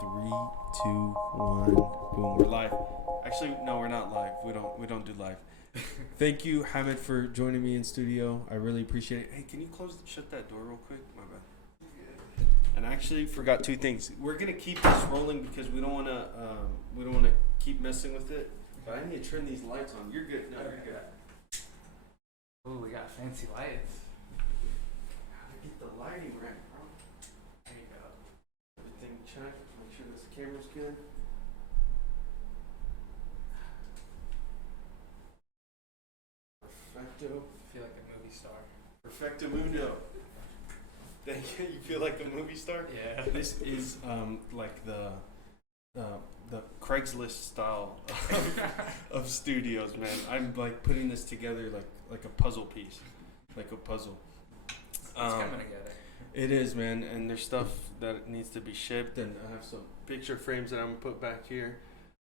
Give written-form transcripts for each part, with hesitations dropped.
3, 2, 1. Boom. We're live. Actually, no, we're not live. We don't do live. Thank you, Hamid, for joining me in studio. I really appreciate it. Hey, can you shut that door real quick? My bad. And I actually forgot two things. We're gonna keep this rolling because we don't wanna keep messing with it. But I need to turn these lights on. You're good. No, you're good. Ooh, we got fancy lights. Gotta get the lighting right, bro. There you go. Everything check. Make sure this camera's good. Perfecto. I feel like a movie star. Perfecto mundo. Thank you. You feel like a movie star? Yeah. This is like the Craigslist style of studios, man. I'm like putting this together like a puzzle piece, like a puzzle. It's coming together. It is, man, and there's stuff that needs to be shipped, and I have some picture frames that I'm gonna put back here.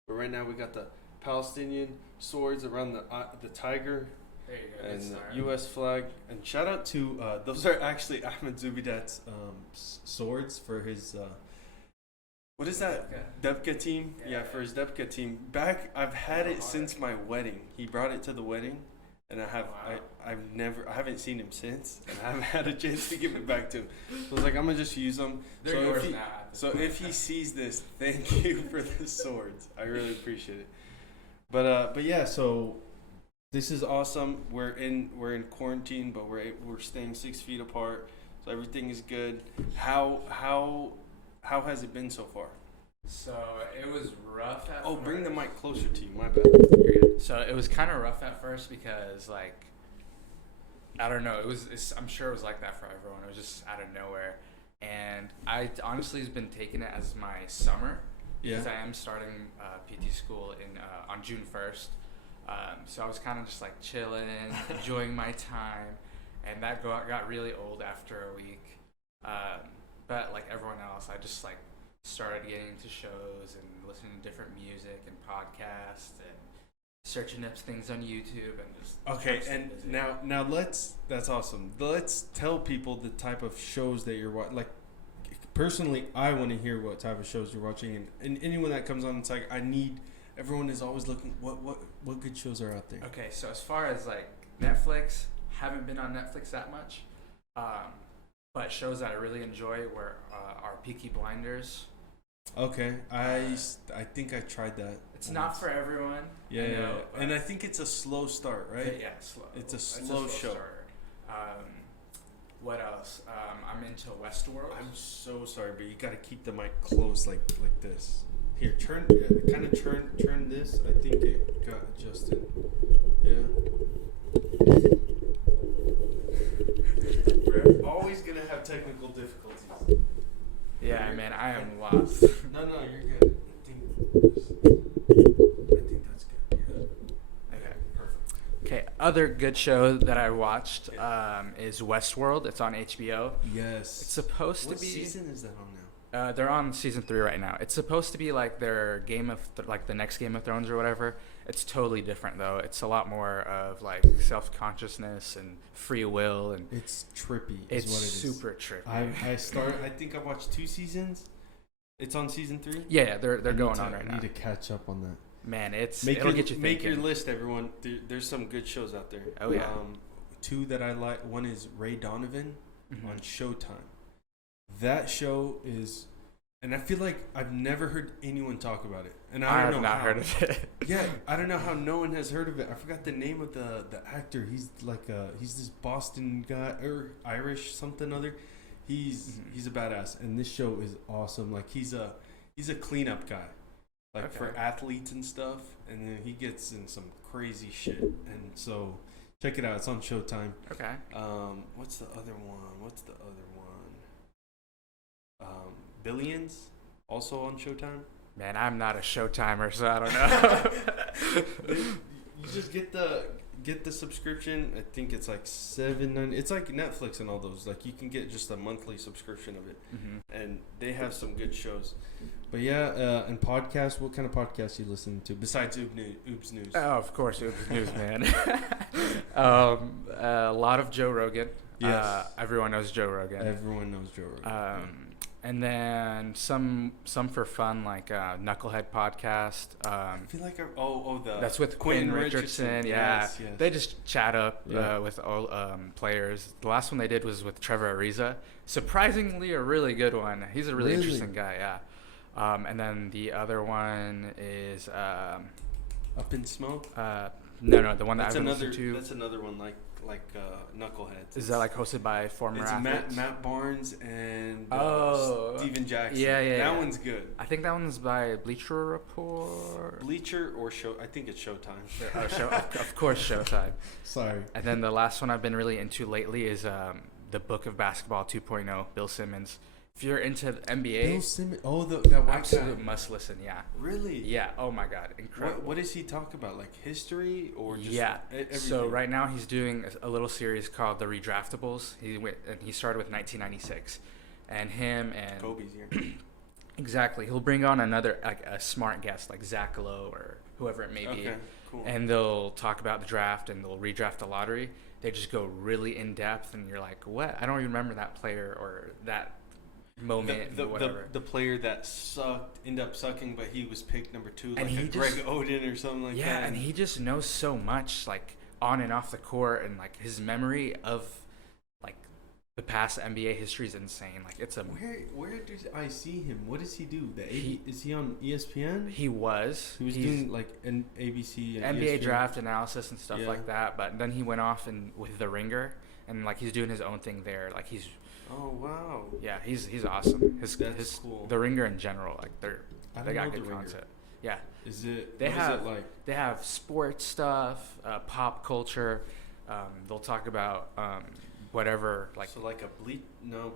But right now we got the Palestinian swords around the tiger. There you go. And the U.S. flag. And shout out to those are actually Ahmed Zubidat's swords for his what is that? Debka team. Yeah, for his Debka team. I've had it since my wedding. He brought it to the wedding, and I haven't seen him since, and I haven't had a chance to give it back to him. So I was like, I'm gonna just use them. They're yours now. So if he sees this, thank you for the swords. I really appreciate it. But yeah, so. This is awesome. We're in quarantine, but we're staying 6 feet apart, so everything is good. How has it been so far? So it was rough at first. Bring the mic closer to you. My bad. You're good. So it was kind of rough at first because I don't know. I'm sure it was like that for everyone. It was just out of nowhere, and I honestly has been taking it as my summer because I am starting PT school on June 1st. So I was kind of just like chilling, enjoying my time, and that got really old after a week. But like everyone else, I just like started getting into shows and listening to different music and podcasts and searching up things on YouTube and just. Okay, and now that's awesome. Let's tell people the type of shows that you're watching. Like personally, I want to hear what type of shows you're watching, and anyone that comes on, it's like everyone is always looking what good shows are out there. Okay, so as far as like Netflix, haven't been on Netflix that much, but shows that I really enjoy are Peaky Blinders. Okay, I think I tried that. It's not for everyone. Yeah, and I think it's a slow start, right? Yeah, slow. It's a slow show. What else? I'm into Westworld. I'm so sorry, but you got to keep the mic close like this. Here, turn this. I think it got adjusted. Yeah. We're always gonna have technical difficulties. Yeah, man, I am lost. No, you're good. I think that's good. Yeah. Okay, perfect. Okay, other good show that I watched is Westworld. It's on HBO. Yes. It's supposed to be. What season is that on now? They're on season 3 right now. It's supposed to be like their the next Game of Thrones or whatever. It's totally different though. It's a lot more of like self-consciousness and free will, and it's trippy. It's what it is. Super trippy. I think I watched 2 seasons. It's on season 3. Yeah, they're going on right now. I need to catch up on that. Man, it'll get you thinking. Make your list, everyone. There's some good shows out there. Oh yeah. 2 that I like. One is Ray Donovan on Showtime. That show is, and I feel like I've never heard anyone talk about it, and I don't know how. Heard of it. Yeah, I don't know how no one has heard of it. I forgot the name of the actor. He's he's this Boston guy or Irish something other. He's a badass, and this show is awesome. Like he's a cleanup guy, like for athletes and stuff, and then he gets in some crazy shit, and so check it out. It's on Showtime. Okay. What's the other one? Billions, also on Showtime. Man, I'm not a Showtimer, so I don't know. You just get the subscription. I think it's like $7.99. It's like Netflix and all those. Like you can get just a monthly subscription of it, and they have some good shows. But yeah, and podcasts. What kind of podcasts you listen to besides Oobs News? Oh, of course, Oobs News, man. A lot of Joe Rogan. Yes. Everyone knows Joe Rogan. And then some for fun, like Knucklehead Podcast. I feel like That's with Quinn Richardson. Yeah, yes. They just chat up with all players. The last one they did was with Trevor Ariza. Surprisingly, a really good one. He's a really interesting guy. Yeah. And then the other one is Up in Smoke. No, the one that I've listened to. That's another one like Knuckleheads. Is that like hosted by former athletes? Matt Barnes and Steven Jackson. Yeah. That one's good. I think that one's by Bleacher Report. Bleacher or Show? I think it's Showtime. Of course, Showtime. Sorry. And then the last one I've been really into lately is the Book of Basketball 2.0, Bill Simmons. If you're into the NBA, Bill Simmons. Oh, that white absolute guy. must listen. Yeah. Really? Yeah. Oh my God, incredible. What does he talk about? Like history or just everything? So right now he's doing a little series called The Redraftables. He started with 1996, and him and Kobe's here. Exactly. He'll bring on another like a smart guest like Zach Lowe or whoever it may be. Okay, cool. And they'll talk about the draft and they'll redraft the lottery. They just go really in depth, and you're like, what? I don't even remember that player or that moment. The player that ended up sucking, but he was picked number 2, like and Greg Oden or something like that. Yeah, and he just knows so much, like on and off the court, and like his memory of like the past NBA history is insane. Like it's a where do I see him? What does he do? Is he on ESPN? He was doing like an ABC and NBA ESPN? draft analysis and stuff like that. But then he went off and with The Ringer, and like he's doing his own thing there. Like he's Oh wow! Yeah, he's awesome. His cool. The Ringer in general, like they got good The Ringer. content. Yeah. Is it? They what have is it like? They have sports stuff, pop culture. They'll talk about whatever like. So like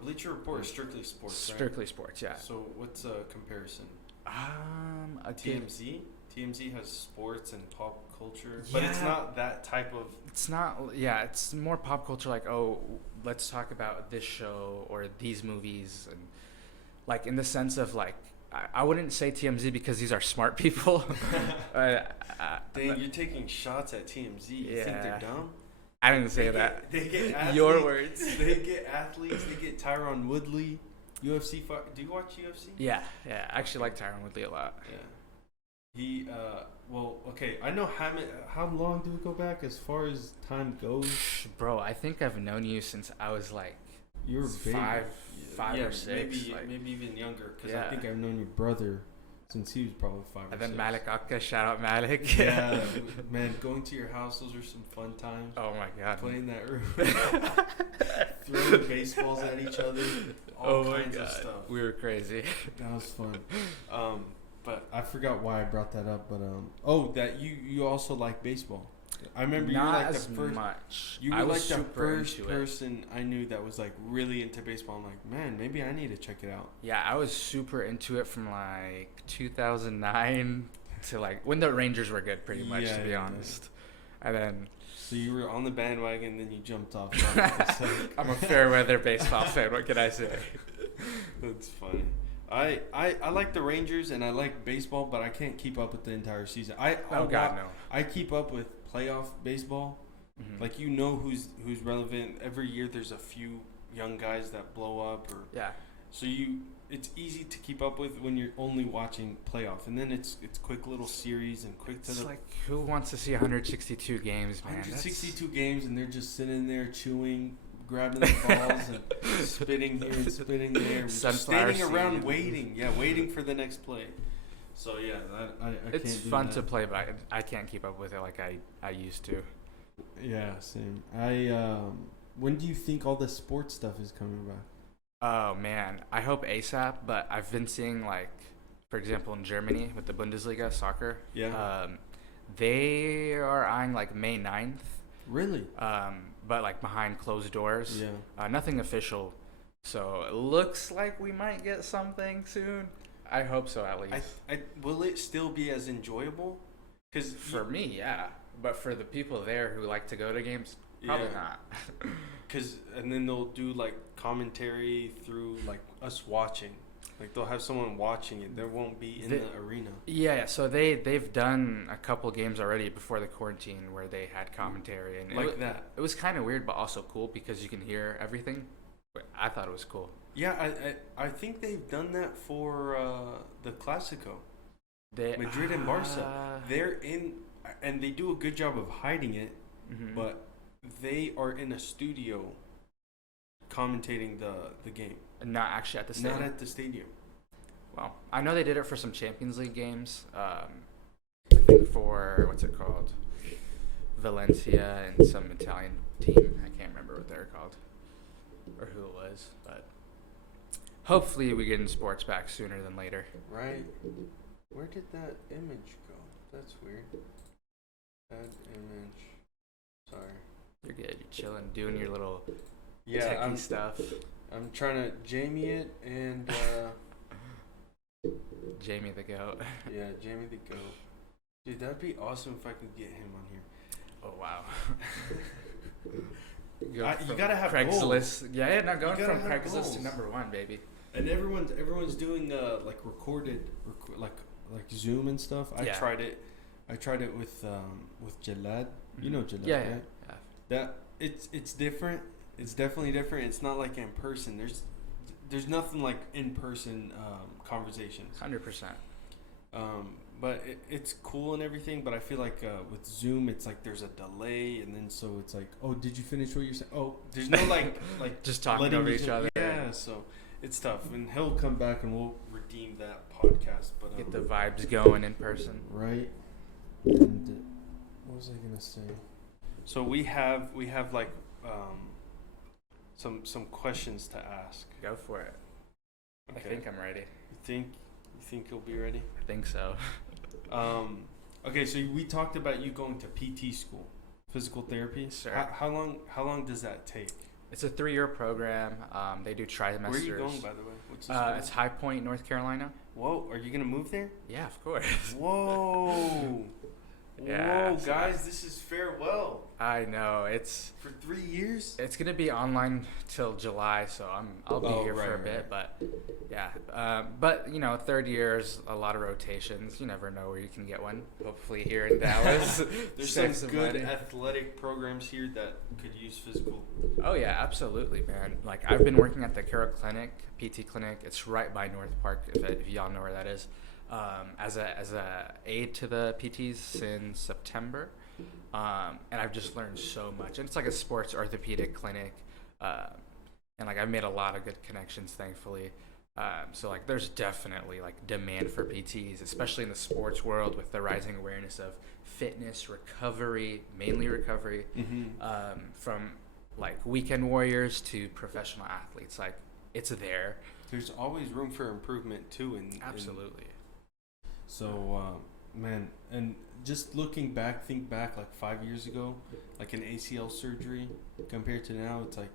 Bleacher Report is strictly sports. Strictly sports, yeah. So what's a comparison? TMZ. TMZ has sports and pop culture, but it's not that type of. It's not. Yeah, it's more pop culture. Like, oh, let's talk about this show or these movies, and like in the sense of like, I wouldn't say TMZ because these are smart people. Dang, you're taking shots at TMZ. You think they're dumb? I didn't say that. They get athletes, your words. They get athletes. They get Tyron Woodley, UFC fight. Do you watch UFC? Yeah. I actually like Tyron Woodley a lot. Yeah. He, well, okay, I know how long do we go back as far as time goes? Bro, I think I've known you since I was like you were five or 6. Maybe even younger, because I think I've known your brother since he was probably 5 or 6. And then Malik Akka, shout out Malik. Yeah, man, going to your house, those are some fun times. Oh my God. Playing that room. Throwing baseballs at each other. All kinds of stuff. We were crazy. That was fun. But I forgot why I brought that up. But that you also like baseball. I remember you were like the first. Much. You were like the first person I knew that was like really into baseball. I'm like, man, maybe I need to check it out. Yeah, I was super into it from like 2009 to like when the Rangers were good, pretty much, to be honest. And then. So you were on the bandwagon, then you jumped off. I'm a fair weather baseball fan. What can I say? That's funny. I like the Rangers and I like baseball, but I can't keep up with the entire season. No. I keep up with playoff baseball. Mm-hmm. Like who's relevant. Every year there's a few young guys that blow up so it's easy to keep up with when you're only watching playoff, and then it's quick little series and quick to it's like who wants to see 162 games, man? 162 games and they're just sitting there chewing, grabbing the balls and spitting here and spitting there, just standing around waiting for the next play. So yeah, I it's can't do fun that. to play, but I can't keep up with it like I used to. Yeah, same. When do you think all this sports stuff is coming back? Oh man, I hope ASAP. But I've been seeing like, for example, in Germany with the Bundesliga soccer. Yeah. They are eyeing like May 9th. Really? But like behind closed doors. Yeah. Nothing official. So it looks like we might get something soon. I hope so, at least. Will it still be as enjoyable? Cause for me, yeah. But for the people there who like to go to games, probably not. And then they'll do like commentary through like us watching. Like they'll have someone watching it. There won't be in the arena. Yeah. So they've done a couple games already before the quarantine where they had commentary and that. It was kind of weird, but also cool because you can hear everything. I thought it was cool. Yeah, I think they've done that for the Clasico. Madrid and Barca. They're in, and they do a good job of hiding it, but they are in a studio commentating the game. Not actually at the stadium. Not at the stadium. Well, I know they did it for some Champions League games. I think for, what's it called? Valencia and some Italian team. I can't remember what they're called or who it was, but hopefully we get in sports back sooner than later. Right. Where did that image go? That's weird. That image. Sorry. You're good. You're chilling, doing your little techie techie stuff. I'm trying to Jamie it and Jamie the goat. Yeah, Jamie the goat. Dude, that'd be awesome if I could get him on here. Oh wow. You gotta have Craigslist. Goals. Yeah, not going from have Craigslist goals. to #1, baby. And everyone's doing like recorded like Zoom and stuff. I tried it with Jalad. You know Jalad, yeah, right? Yeah. That it's different. It's definitely different. It's not like in person. There's nothing like in person conversations. 100%. But it's cool and everything. But I feel like with Zoom, it's like there's a delay, and then so it's like, oh, did you finish what you're saying? Oh, there's no like just talking over each other. Yeah, so it's tough. And he'll come back and we'll redeem that podcast. But get the vibes going in person. Right. And what was I gonna say? So we have like some questions to ask. Go for it. Okay. I think I'm ready. You think you'll be ready? I think so. Okay, so we talked about you going to PT school, physical therapy. Sure. How long does that take? It's a 3-year program. They do trimesters. Where are you going, by the way? What's the school? It's High Point, North Carolina. Whoa, are you gonna move there? Yeah, of course. Whoa. Yeah, whoa, guys, this is farewell. I know, it's for 3 years. It's gonna be online till July, so I'll be here for a bit. But yeah, but you know, 3rd year is a lot of rotations. You never know where you can get one. Hopefully here in Dallas, there's some good athletic programs here that could use physical. Oh yeah, absolutely, man. Like I've been working at the Carroll Clinic, PT Clinic. It's right by North Park, if y'all know where that is. As a aide to the PTs since September, and I've just learned so much. And it's like a sports orthopedic clinic, and like I've made a lot of good connections, thankfully. So like there's definitely like demand for PTs, especially in the sports world with the rising awareness of fitness recovery, mainly recovery, from like weekend warriors to professional athletes. Like it's there. There's always room for improvement too. Absolutely. So, man, and just think back like 5 years ago, like an ACL surgery compared to now, it's like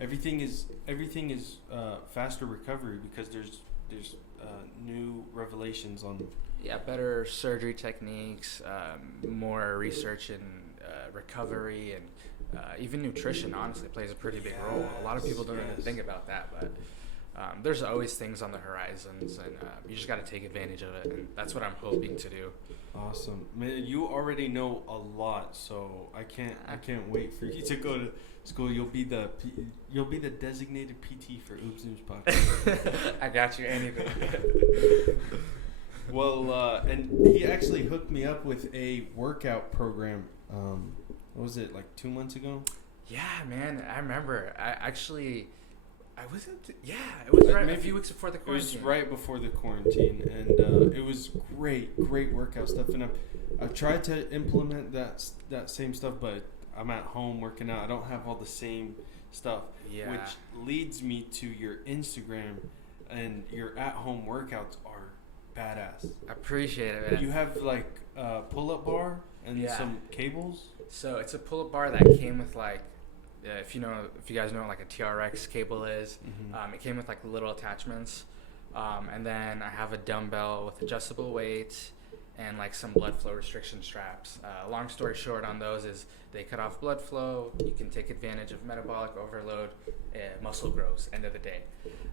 everything is faster recovery because there's new revelations on. Yeah, better surgery techniques, more research in recovery, and even nutrition. Honestly, plays a pretty big role. A lot of people don't even think about that, but. There's always things on the horizons, and you just got to take advantage of it, and that's what I'm hoping to do. Awesome, man! You already know a lot, so I can't wait for you to go to school. You'll be the designated PT for Oobs News podcast. I got you. Anything. Well, and he actually hooked me up with a workout program. What was it, like 2 months ago? Yeah, man, I remember. It was right a few weeks before the quarantine. It was right before the quarantine, and it was great workout stuff. And I've tried to implement that same stuff, but I'm at home working out. I don't have all the same stuff, which leads me to your Instagram, and your at-home workouts are badass. I appreciate it, man. You have like a pull-up bar and some cables. So it's a pull-up bar that came with like. If you guys know what like a TRX cable is, it came with like little attachments, and then I have a dumbbell with adjustable weight and like some blood flow restriction straps. Long story short on those is they cut off blood flow. You can take advantage of metabolic overload, muscle growth. End of the day.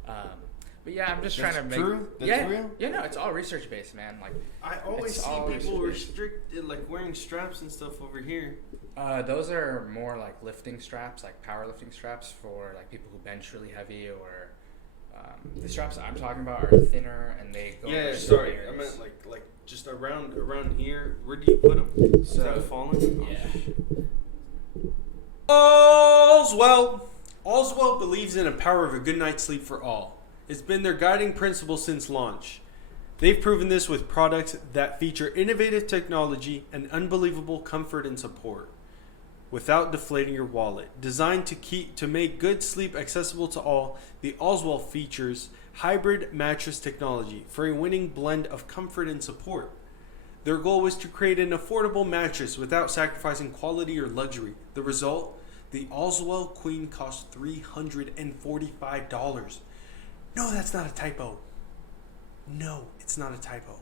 But yeah, I'm just trying to make. True? That's real? Yeah, no, it's all research based, man. Like I always see people restricted, like wearing straps and stuff over here. Those are more like lifting straps, like powerlifting straps for like people who bench really heavy or The straps I'm talking about are thinner and they go. Yeah, over sorry. shoulders. I meant like just around here. Where do you put them? Is that falling? Yeah. Allswell. Allswell believes in the power of a good night's sleep for all. It's been their guiding principle since launch. They've proven this with products that feature innovative technology and unbelievable comfort and support, without deflating your wallet. Designed to make good sleep accessible to all, the Allswell features hybrid mattress technology for a winning blend of comfort and support. Their goal was to create an affordable mattress without sacrificing quality or luxury. The result? The Allswell Queen costs $345. No, that's not a typo. No, it's not a typo.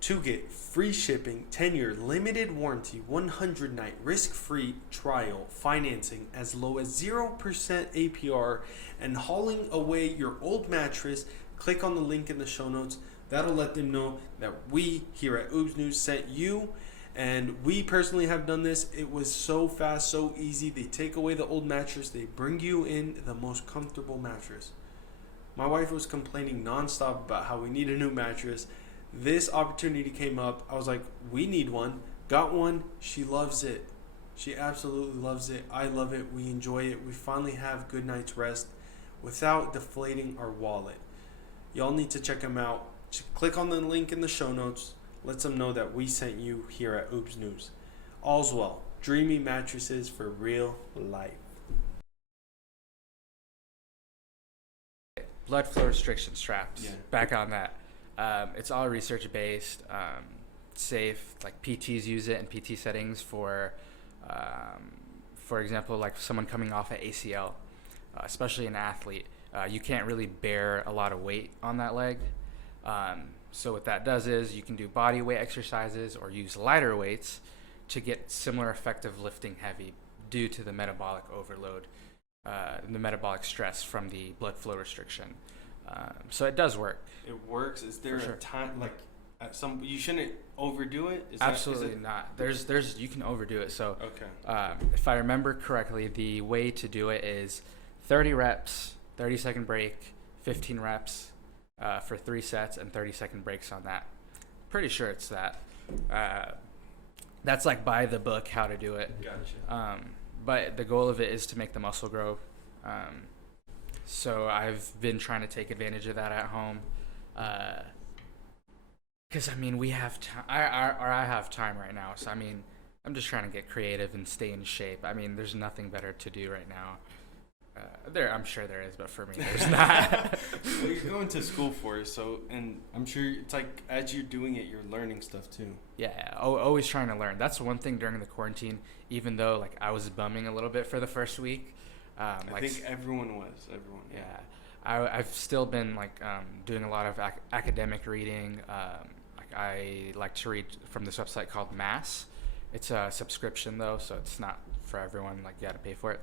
To get free shipping, 10-year limited warranty, 100-night risk-free trial, financing as low as 0% APR, and hauling away your old mattress, click on the link in the show notes. That'll let them know that we here at Oobs News sent you, and we personally have done this. It was so fast, so easy. They take away the old mattress. They bring you in the most comfortable mattress. My wife was complaining nonstop about how we need a new mattress. This opportunity came up. I was like, we need one. Got one. She loves it. She absolutely loves it. I love it. We enjoy it. We finally have good night's rest without deflating our wallet. Y'all need to check them out. Click on the link in the show notes. Let them know that we sent you here at Oobs News. Allswell, dreamy mattresses for real life. Blood flow restriction straps. Yeah. Back on that. It's all research based, safe. Like PTs use it in PT settings for example, like someone coming off an ACL, especially an athlete. You can't really bear a lot of weight on that leg. So what that does is you can do body weight exercises or use lighter weights to get similar effective lifting heavy due to the metabolic overload, the metabolic stress from the blood flow restriction. So it does work. It works. Is there For a time like at some you shouldn't overdo it? Absolutely not. There's you can overdo it. So okay. If I remember correctly, the way to do it is 30 reps, 30-second break, 15 reps for 3 sets, and 30-second breaks on that. Pretty sure it's that. That's like by the book how to do it. Gotcha. But the goal of it is to make the muscle grow. So I've been trying to take advantage of that at home. Because, I mean, we have time. I have time right now. So, I mean, I'm just trying to get creative and stay in shape. I mean, there's nothing better to do right now. I'm sure there is, but for me, there's not. Well, you're going to school for it, so, and I'm sure it's like as you're doing it, you're learning stuff too. Yeah, always trying to learn. That's one thing during the quarantine, even though, like, I was bumming a little bit for the first week. I think everyone was. Everyone. Yeah. I've still been, like, doing a lot of academic reading. I like to read from this website called Mass. It's a subscription, though, so it's not for everyone. Like, you got to pay for it.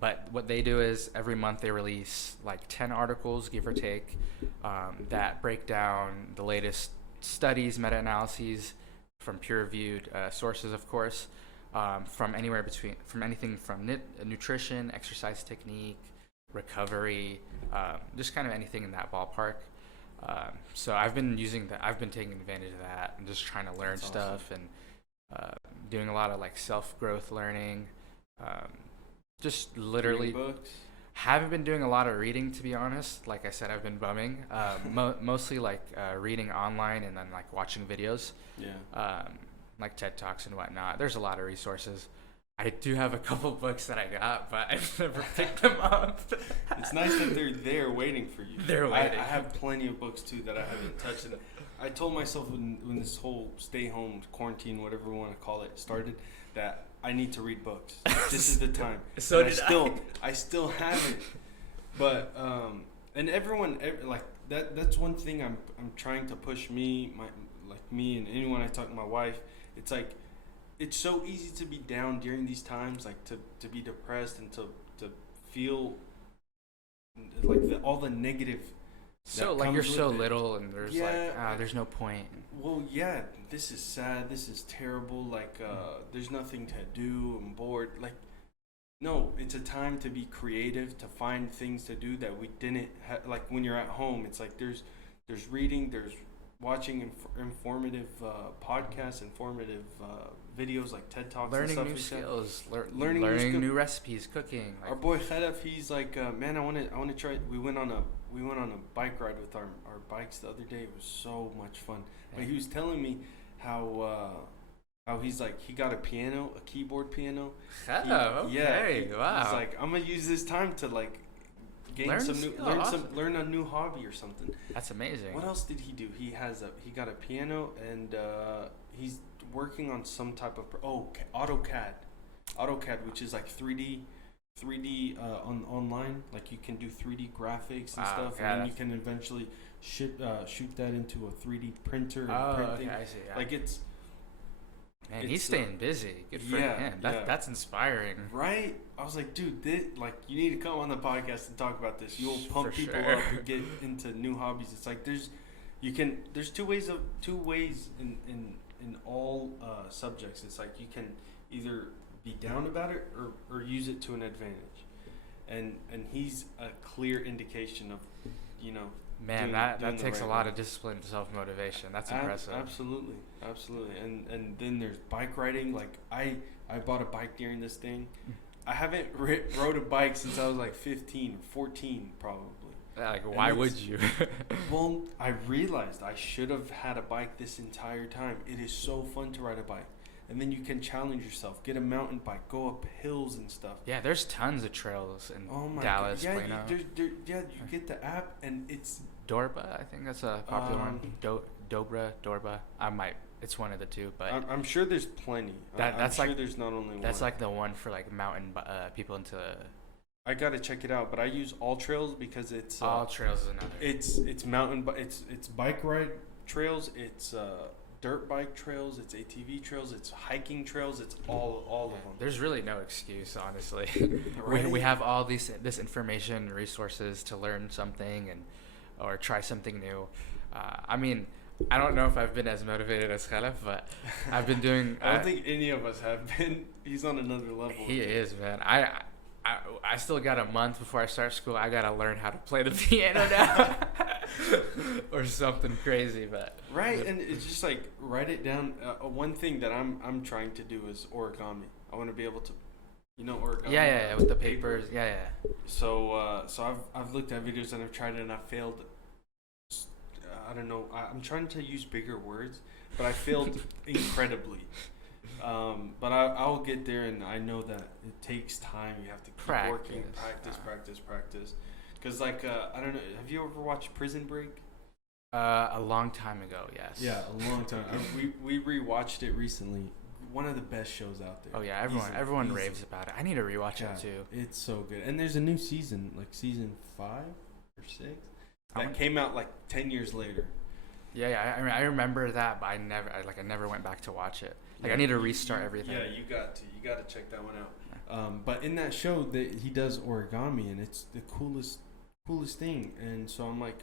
But what they do is every month they release, like, 10 articles, give or take, that break down the latest studies, meta-analyses from peer-reviewed sources, of course, from anything from nutrition, exercise technique, recovery, just kind of anything in that ballpark. So I've been taking advantage of that and just trying to learn That's stuff and doing a lot of, like, self-growth learning. Just literally reading books. Haven't been doing a lot of reading, to be honest. Like I said, I've been bumming. Mostly like reading online and then like watching videos. Yeah. Like TED Talks and whatnot. There's a lot of resources. I do have a couple books that I got, but I've never picked them up. It's nice that they're there waiting for you. They're waiting. I have plenty of books too that I haven't touched. And I told myself when this whole stay home quarantine, whatever we want to call it, started, that I need to read books. This is the time. So and did I still haven't. But and everyone like that. That's one thing I'm trying to push me and anyone I talk to, my wife. It's like it's so easy to be down during these times, like to be depressed and to feel like all the negative. So like you're so little and there's there's no point. Well, yeah, this is sad. This is terrible. Like, there's nothing to do. I'm bored. Like, No, it's a time to be creative, to find things to do that we didn't like when you're at home. It's like there's reading, there's watching informative podcasts, informative videos like TED Talks, learning and new stuff skills, learning new recipes, cooking. Our boy Khalaf, he's like, man, I want to try. We went on a bike ride with our bikes the other day. It was so much fun. But he was telling me how he's like, he got a keyboard piano. Okay, Yeah, wow. He's like, I'm gonna use this time to like learn a new hobby or something. That's amazing. What else did he do? He got a piano, and he's working on some type of AutoCAD, which is like 3D online. Like you can do 3D graphics and stuff, yeah, and then you can eventually shoot that into a 3D printer. Okay, I see. Yeah. Like it's. Man, he's staying busy. Good for him. That's inspiring. Right? I was like, dude, you need to come on the podcast and talk about this. You'll pump people up and get into new hobbies. It's like there's two ways in all subjects. It's like you can either be down about it or use it to an advantage. And he's a clear indication of, Man, that takes a lot of discipline and self-motivation. That's impressive. Absolutely. And then there's bike riding. Like I bought a bike during this thing. I haven't rode a bike since I was like 15 or 14 probably. Like, why would you? Well, I realized I should have had a bike this entire time. It is so fun to ride a bike. And then you can challenge yourself. Get a mountain bike. Go up hills and stuff. Yeah, there's tons of trails in Dallas, Plano. You get the app, and it's... Dorba, I think that's a popular one. Dorba. It's one of the two, but... I'm sure there's plenty. I'm sure there's not only one. That's like the one for like mountain people into... I gotta check it out, but I use All Trails because it's... All Trails is another. It's mountain... It's bike ride trails, it's... dirt bike trails, it's ATV trails, it's hiking trails, it's all of them. There's really no excuse, honestly. Right? we have all this information and resources to learn something or try something new. I mean, I don't know if I've been as motivated as Khalaf, but I've been doing... I don't think any of us have been. He's on another level. He is, man. I still got a month before I start school. I gotta learn how to play the piano now. Or something crazy, but right. And it's just like write it down. One thing that I'm trying to do is origami. I want to be able to, origami. Yeah, with the papers. Yeah. So I've looked at videos and I've tried it and I failed. I don't know. I'm trying to use bigger words, but I failed incredibly. But I'll get there, and I know that it takes time. You have to keep working, practice. Because, I don't know, have you ever watched Prison Break? A long time ago, yes. Yeah, a long time. We rewatched it recently. One of the best shows out there. Oh, yeah, everyone raves about it. I need to rewatch it, too. It's so good. And there's a new season, like season 5 or 6, that came out, 10 years later. Yeah, I remember that, but I never went back to watch it. I need to restart everything. Yeah, you got to check that one out. But in that show, he does origami, and it's the coolest thing. And so I'm like,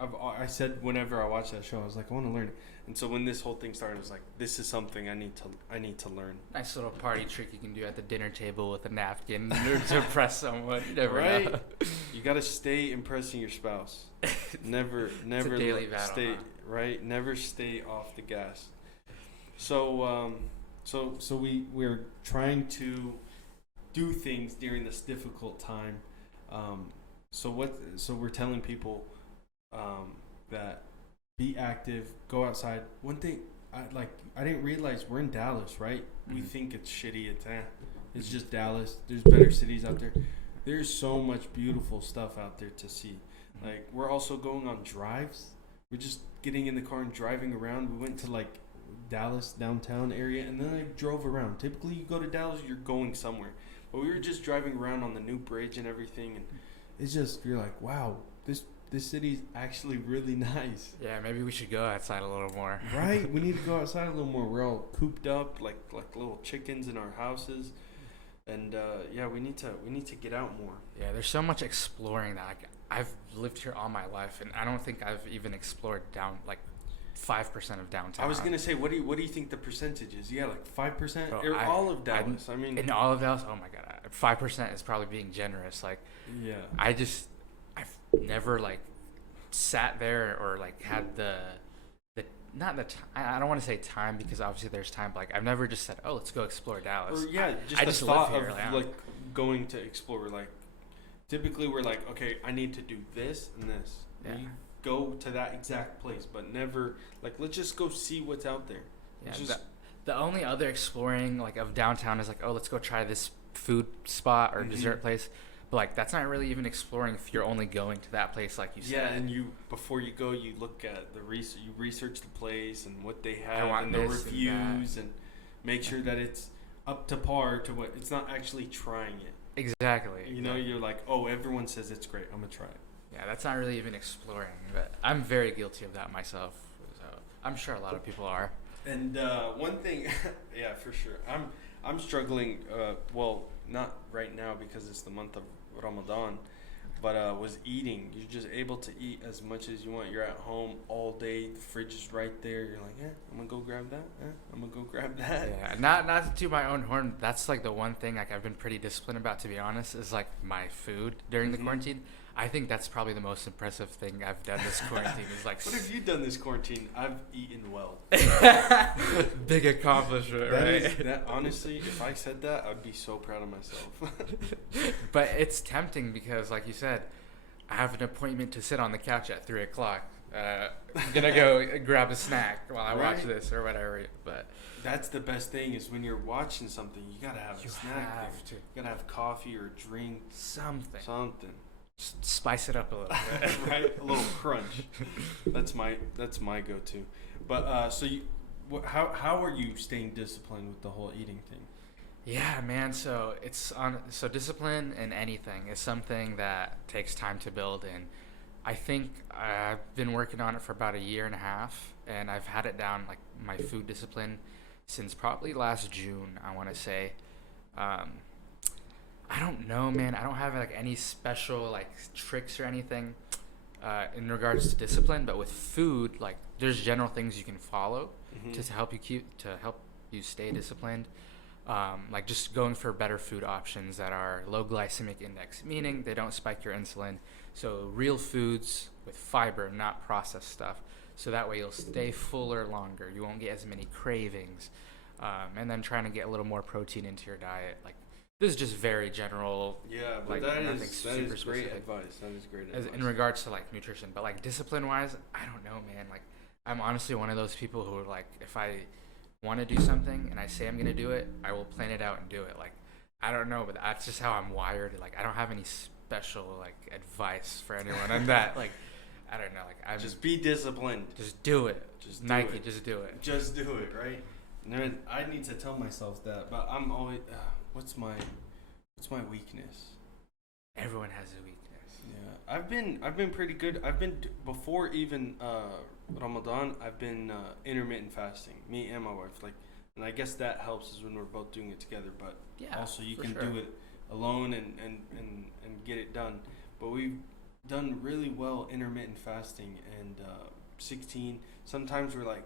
I said whenever I watched that show, I was like, I want to learn it. And so when this whole thing started, I was like, this is something I need to learn. Nice little party trick you can do at the dinner table with a napkin to impress someone. You never right? know. You got to stay impressing your spouse. Never it's a daily battle, stay right. Never stay off the gas. So we're trying to do things during this difficult time. So we're telling people that be active, go outside. One thing I didn't realize we're in Dallas, right? Mm-hmm. We think it's shitty. It's just Dallas. There's better cities out there. There's so much beautiful stuff out there to see. Like, we're also going on drives. We're just getting in the car and driving around. We went to Dallas downtown area, and then I drove around. Typically, you go to Dallas, you're going somewhere. But we were just driving around on the new bridge and everything, and it's just, you're like, wow, this city's actually really nice. Yeah, maybe we should go outside a little more. Right, we need to go outside a little more. We're all cooped up like little chickens in our houses, and we need to get out more. Yeah, there's so much exploring that I've lived here all my life, and I don't think I've even explored 5% of downtown. I was gonna say, what do you think the percentage is? Yeah, 5%, or all of Dallas. In all of Dallas, oh my god, 5% is probably being generous. Like, Yeah. I've never like sat there or like had the not the time. I don't want to say time because obviously there's time. But like I've never just said, "Oh, let's go explore Dallas." Or yeah, just I the just thought live here, of like going to explore. Like typically we're like, okay, I need to do this and this. Yeah. And you go to that exact place, but never like let's just go see what's out there. Yeah. Just, The only other exploring like of downtown is like, oh, let's go try this food spot or dessert place. But like that's not really even exploring if you're only going to that place, like you said. yeah, and you before you go, you look at the research, you research the place and what they have want and the this and reviews and make sure that it's up to par to what it's not actually trying it. Exactly. You know, you're like, oh, everyone says it's great. I'm gonna try it. Yeah, that's not really even exploring. But I'm very guilty of that myself. So I'm sure a lot of people are. And one thing, yeah, for sure. I'm struggling. Well, not right now because it's the month of Ramadan, but was eating. You're just able to eat as much as you want. You're at home all day. The fridge is right there. You're like, I'm gonna go grab that. I'm gonna go grab that. Yeah, not to toot my own horn. That's like the one thing like I've been pretty disciplined about, to be honest, is like my food during the quarantine. I think that's probably the most impressive thing I've done this quarantine. Is like, what have you done this quarantine? I've eaten well. Big accomplishment, right? That honestly, if I said that, I'd be so proud of myself. But it's tempting because, like you said, I have an appointment to sit on the couch at 3:00. I'm gonna go grab a snack while I watch this or whatever. But that's the best thing is when you're watching something, you gotta have a snack. You gotta have coffee or drink. Something. Just spice it up a little bit. Right, a little crunch. That's my go-to. But so how are you staying disciplined with the whole eating thing? Yeah, man. So discipline in anything is something that takes time to build, and I think I've been working on it for about 1.5 years, and I've had it down like my food discipline since probably last June. I want to say. I don't know, man. I don't have like any special like tricks or anything in regards to discipline, but with food, like there's general things you can follow to help you stay disciplined. Like just going for better food options that are low glycemic index, meaning they don't spike your insulin. So real foods with fiber, not processed stuff. So that way you'll stay fuller longer. You won't get as many cravings. And then trying to get a little more protein into your diet, like. This is just very general. Yeah, but like, that is great specific. advice. That is great advice. In regards to like nutrition, but like discipline-wise, I don't know, man. Like I'm honestly one of those people who are like, if I want to do something and I say I'm gonna do it, I will plan it out and do it. Like I don't know, but that's just how I'm wired. Like I don't have any special like advice for anyone on that. Like I don't know. Like I'm just be disciplined. Just do it. Just do it. Just do it, right? And then I need to tell myself that, but I'm always. What's my weakness? Everyone has a weakness. Yeah, I've been pretty good. I've been before even Ramadan. I've been intermittent fasting. Me and my wife, like, and I guess that helps is when we're both doing it together. But yeah, also you can do it alone and get it done. But we've done really well intermittent fasting and 16. Sometimes we're like.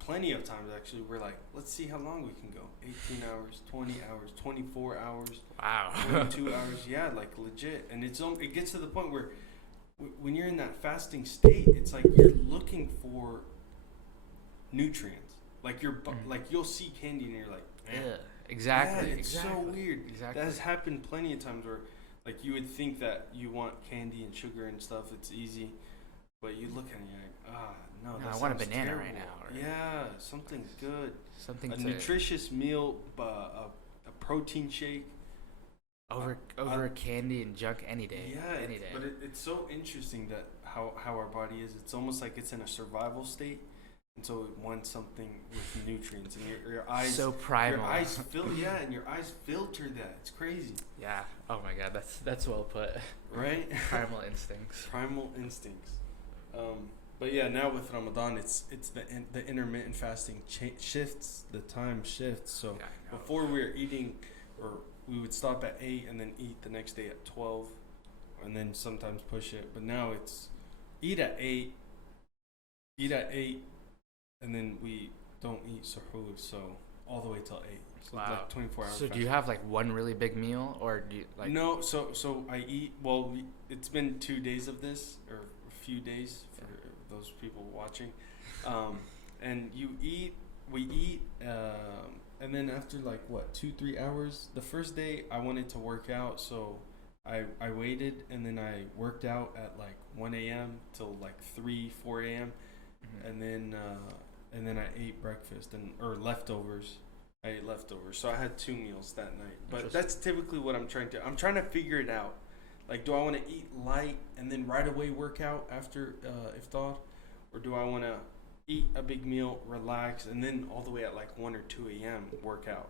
Plenty of times actually we're like, let's see how long we can go. 18 hours, 20 hours, 24 hours. Wow. 22 hours. Yeah, like legit. And it gets to the point where when you're in that fasting state, it's like you're looking for nutrients. Like like you'll see candy and you're like, yeah, exactly. Yeah, it's exactly. so weird. Exactly. That has happened plenty of times where like you would think that you want candy and sugar and stuff, it's easy. But you look at it and you're like, no, I want a banana terrible. right now. Or Yeah, something good. Something nutritious meal, a protein shake. Over candy and junk any day. Yeah, any day. But it's so interesting that how our body is. It's almost like it's in a survival state, and so it wants something with nutrients. And your eyes so primal. Your eyes and your eyes filter that. It's crazy. Yeah. Oh my God, that's well put. Right. Primal instincts. Primal instincts. But yeah, now with Ramadan, it's the intermittent fasting shifts, the time shifts. So before we were eating, or we would stop at 8 and then eat the next day at 12, and then sometimes push it. But now it's eat at 8, and then we don't eat suhoor. So all the way till 8. So Wow. like 24 hours. So do you have like one really big meal, or do you like? No, so I eat. Well, it's been 2 days of this, or a few days for those people watching. And we eat, and then after like 2-3 hours. The first day I wanted to work out, so I waited, and then I worked out at like 1 a.m. till like 3-4 a.m. And then I ate breakfast or leftovers. I ate leftovers, so I had 2 meals that night. But that's typically what I'm trying to figure it out. Like, do I want to eat light and then right away work out after iftar, or do I want to eat a big meal, relax, and then all the way at like 1 or 2 a.m. work out?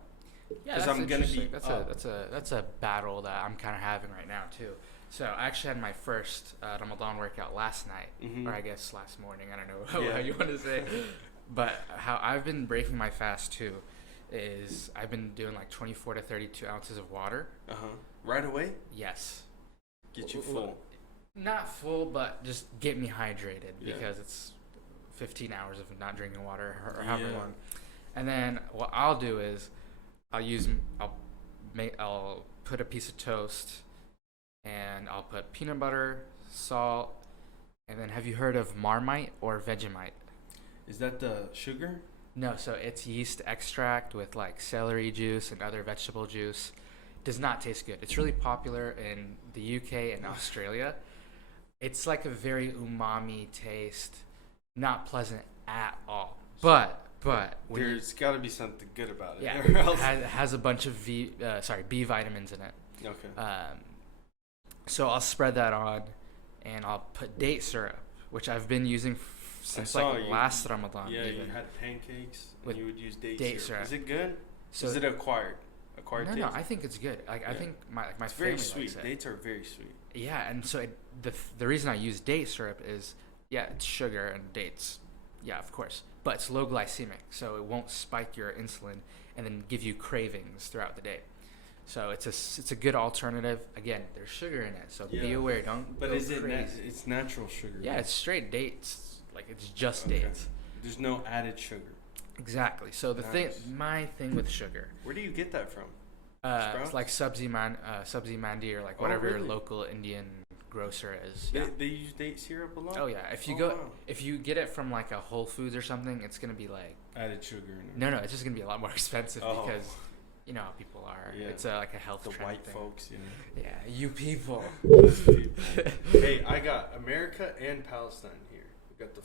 Yeah, that's interesting. That's a battle that I'm kind of having right now too. So I actually had my first Ramadan workout last night, or I guess last morning. I don't know how you want to say. But how I've been breaking my fast too is I've been doing like 24 to 32 ounces of water. Right away? Yes. Get you full. Not full, but just get me hydrated because it's 15 hours of not drinking water or however long. And then what I'll do is I'll put a piece of toast, and I'll put peanut butter, salt, and then have you heard of Marmite or Vegemite? Is that the sugar? No, so it's yeast extract with like celery juice and other vegetable juice. Does not taste good. It's really popular in the UK and Australia. It's like a very umami taste, not pleasant at all. But there's got to be something good about it. Yeah, it has a bunch of B vitamins in it. Okay. So I'll spread that on, and I'll put date syrup, which I've been using since last Ramadan. Yeah, even. You had pancakes and you would use date syrup. syrup. Is it good? So is it acquired taste? No, I think it's good. I think my it's family very sweet. likes it. Dates are very sweet. Yeah, and so the reason I use date syrup is it's sugar and dates. Yeah, of course. But it's low glycemic, so it won't spike your insulin and then give you cravings throughout the day. So it's a good alternative. Again, there's sugar in it, so be aware. Don't. But go is it? crazy. It's natural sugar. Yeah, it's straight dates. Like it's just dates. There's no added sugar. Exactly. So my thing with sugar. Where do you get that from? It's like Sabzi Mandi or like whatever your local Indian grocer is. Yeah. They use date syrup a lot? Oh yeah. If you get it from like a Whole Foods or something, it's gonna be like added sugar in it. No, it's just gonna be a lot more expensive because you know how people are. Yeah. It's like a health trend white thing. folks, Yeah, you people. Those people. Hey, I got America and Palestine here. We got the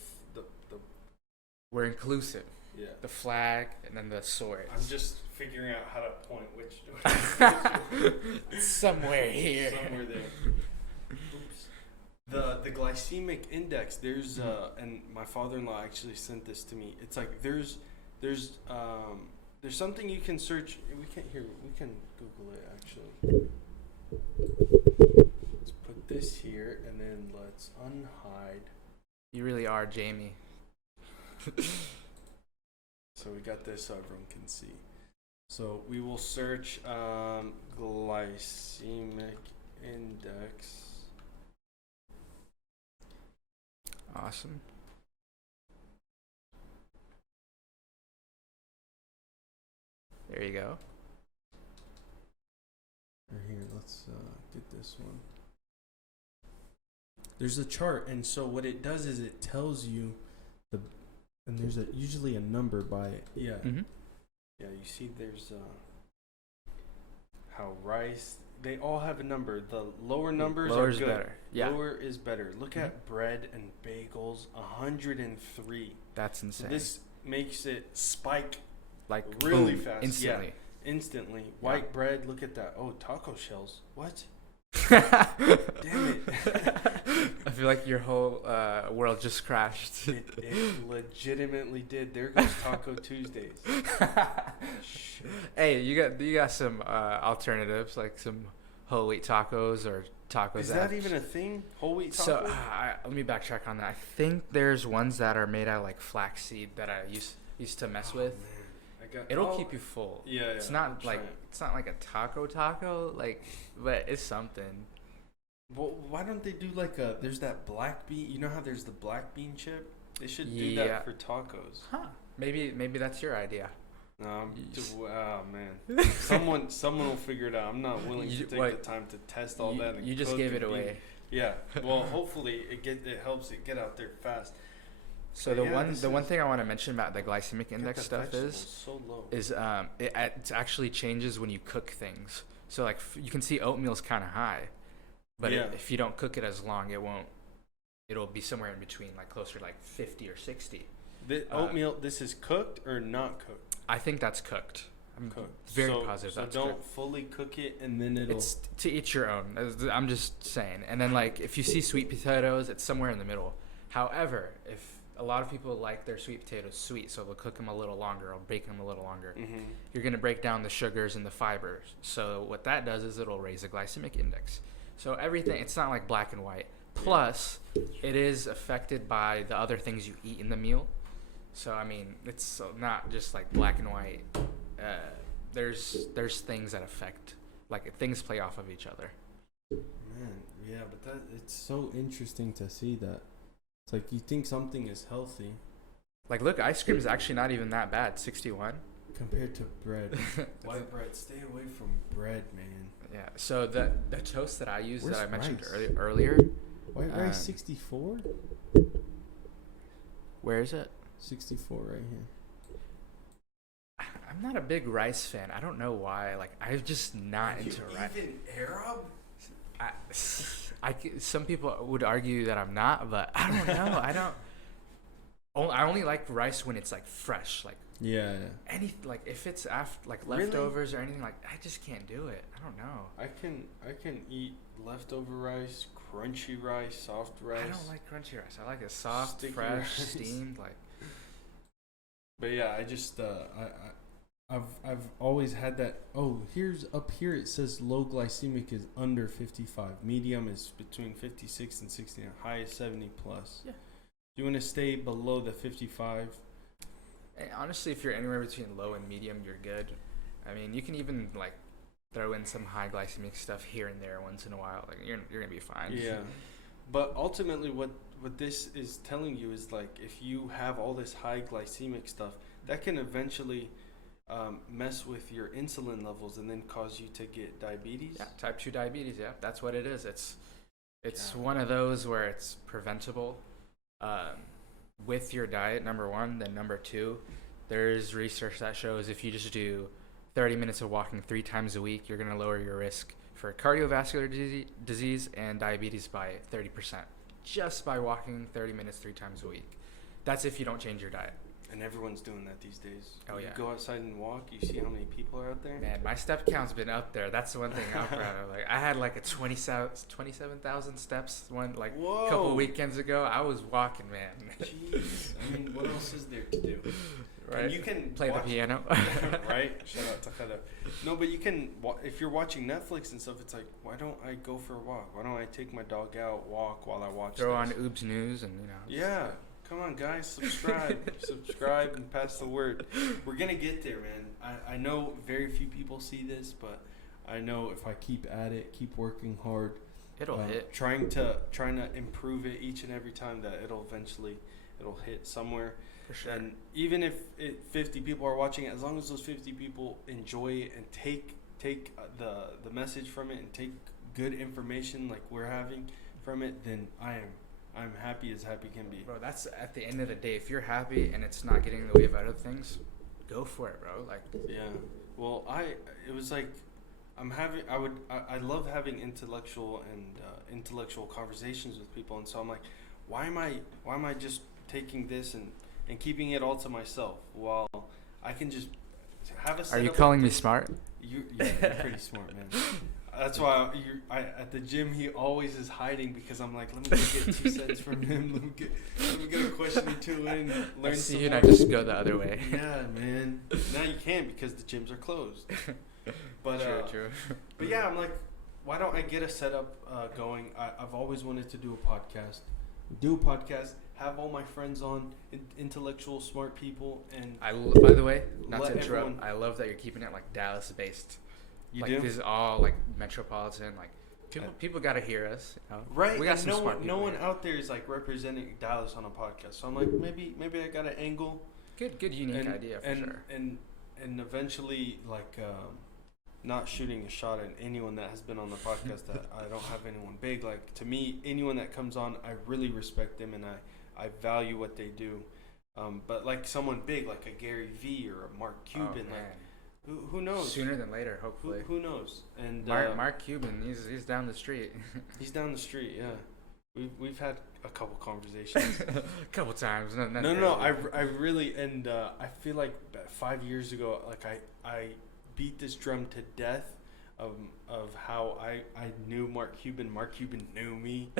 We're inclusive. Yeah. The flag and then the swords. I'm just figuring out how to point which somewhere here. Somewhere there. Oops. The glycemic index, there's and my father-in-law actually sent this to me. It's like there's something you can search. We can Google it actually. Let's put this here and then let's unhide. You really are Jamie. So we got this so everyone can see. So we will search glycemic index. Awesome. There you go. Here, let's get this one. There's a chart, and so what it does is it tells you and there's usually a number by it. Yeah. Mm-hmm. Yeah, you see there's how rice, they all have a number. The lower numbers are good. Better. Yeah. Lower is better. Look at bread and bagels, 103. That's insane. So this makes it spike like really boom, fast. instantly. Yeah, instantly. White bread, look at that. Oh, taco shells. What? Damn it. I feel like your whole world just crashed. It legitimately did. There goes Taco Tuesdays. Hey, you got some alternatives like some whole wheat tacos or tacos. Is that even a thing? Whole wheat tacos? So let me backtrack on that. I think there's ones that are made out of like flaxseed that I used to mess with. Man. It'll keep you full. Yeah. It's not like a taco, like, but it's something. Well, why don't they do like there's that black bean, you know how there's the black bean chip? They should do that for tacos. Huh. Maybe that's your idea. No, man. Someone will figure it out. I'm not willing to take the time to test all that. And you just gave it away. Yeah. Well, hopefully it helps it get out there fast. So the one thing I want to mention about the glycemic index stuff is it actually changes when you cook things. So like you can see oatmeal's kind of high, but if you don't cook it as long, it'll be somewhere in between, like closer to like 50 or 60. The oatmeal, this is cooked or not cooked? I think that's cooked. I'm very positive that's cooked. So don't fully cook it and then it'll... It's to each your own. I'm just saying. And then like if you see sweet potatoes, it's somewhere in the middle. However, if a lot of people like their sweet potatoes sweet, so they'll cook them a little longer or bake them a little longer. Mm-hmm. You're going to break down the sugars and the fibers. So what that does is it'll raise the glycemic index. So everything, it's not like black and white. Plus, it is affected by the other things you eat in the meal. So, I mean, it's not just like black and white. There's things that affect, like things play off of each other. Man, yeah, but it's so interesting to see that. It's like you think something is healthy. Like, look, ice cream is actually not even that bad, 61. Compared to bread. White bread, stay away from bread, man. Yeah, so the toast that I use that I mentioned earlier. White rice 64? Where is it? 64 right here. I'm not a big rice fan. I don't know why. Like, I'm just not into rice. Even Arab? Some people would argue that I'm not, but I don't know. I only like rice when it's like fresh. Like if it's leftovers or anything, like I just can't do it. I don't know. I can eat leftover rice, crunchy rice, soft rice. I don't like crunchy rice. I like it soft, fresh, rice. Steamed. Like. But yeah, I just I've always had that. Oh, up here it says low glycemic is under 55. Medium is between 56 and 69. High is 70 plus. Yeah. You want to stay below the 55. And honestly, if you're anywhere between low and medium, you're good. I mean, you can even like throw in some high glycemic stuff here and there once in a while. Like you're gonna be fine. Yeah. But ultimately, what this is telling you is like if you have all this high glycemic stuff, that can eventually mess with your insulin levels and then cause you to get diabetes. Yeah, type 2 diabetes. Yeah, that's what it is. It's one of those where it's preventable with your diet, number one. Then number two, there's research that shows if you just do 30 minutes of walking 3 times a week, you're going to lower your risk for cardiovascular disease and diabetes by 30%. Just by walking 30 minutes 3 times a week. That's if you don't change your diet. And everyone's doing that these days. Oh, yeah. You go outside and walk, you see how many people are out there? Man, my step count's been up there. That's the one thing I'm proud of. Like, I had like a 27,000 steps a couple weekends ago. I was walking, man. Jeez. I mean, what else is there to do? Right. And you can play the piano. Right? Shout out to Khada. No, but you can, if you're watching Netflix and stuff, it's like, why don't I go for a walk? Why don't I take my dog out, walk while I watch Throw on Oobs News and, Yeah. Come on, guys, subscribe and pass the word. We're gonna get there, man. I know very few people see this, but I know if I keep at it, keep working hard, it'll hit. Trying to improve it each and every time, that it'll hit somewhere. For sure. And even if 50 people are watching it, as long as those 50 people enjoy it and take the message from it and take good information like we're having from it, then I'm happy as happy can be. Bro, that's at the end of the day. If you're happy and it's not getting in the way of other things, go for it, bro. Like, yeah. Well, it was like I love having intellectual conversations with people, and so I'm like, why am I just taking this and keeping it all to myself while I can just have a. Are you calling me smart? You're pretty smart, man. That's why at the gym he always is hiding, because I'm like, let me get 2 cents from him. Let me get a question or two in. Learn. See you, and I just go the other way. Yeah, man. Now you can't because the gyms are closed. But true. But yeah, I'm like, why don't I get a setup going? I've always wanted to do a podcast. Have all my friends on, intellectual, smart people, and by the way, not to interrupt, I love that you're keeping it like Dallas based. You do? This is all like metropolitan. Like people got to hear us. Right. We got some no smart one out there is like representing Dallas on a podcast. So I'm like, maybe I got an angle. Good unique idea for sure. And eventually, like, not shooting a shot at anyone that has been on the podcast that I don't have anyone big. Like, to me, anyone that comes on, I really respect them and I value what they do. But like someone big, like a Gary V or a Mark Cuban, who knows? Sooner than later, hopefully. Who knows? And Mark Cuban, he's down the street. He's down the street, yeah. We've had a couple conversations. A couple times. No. I really, and I feel like 5 years ago, like I beat this drum to death of how I knew Mark Cuban. Mark Cuban knew me.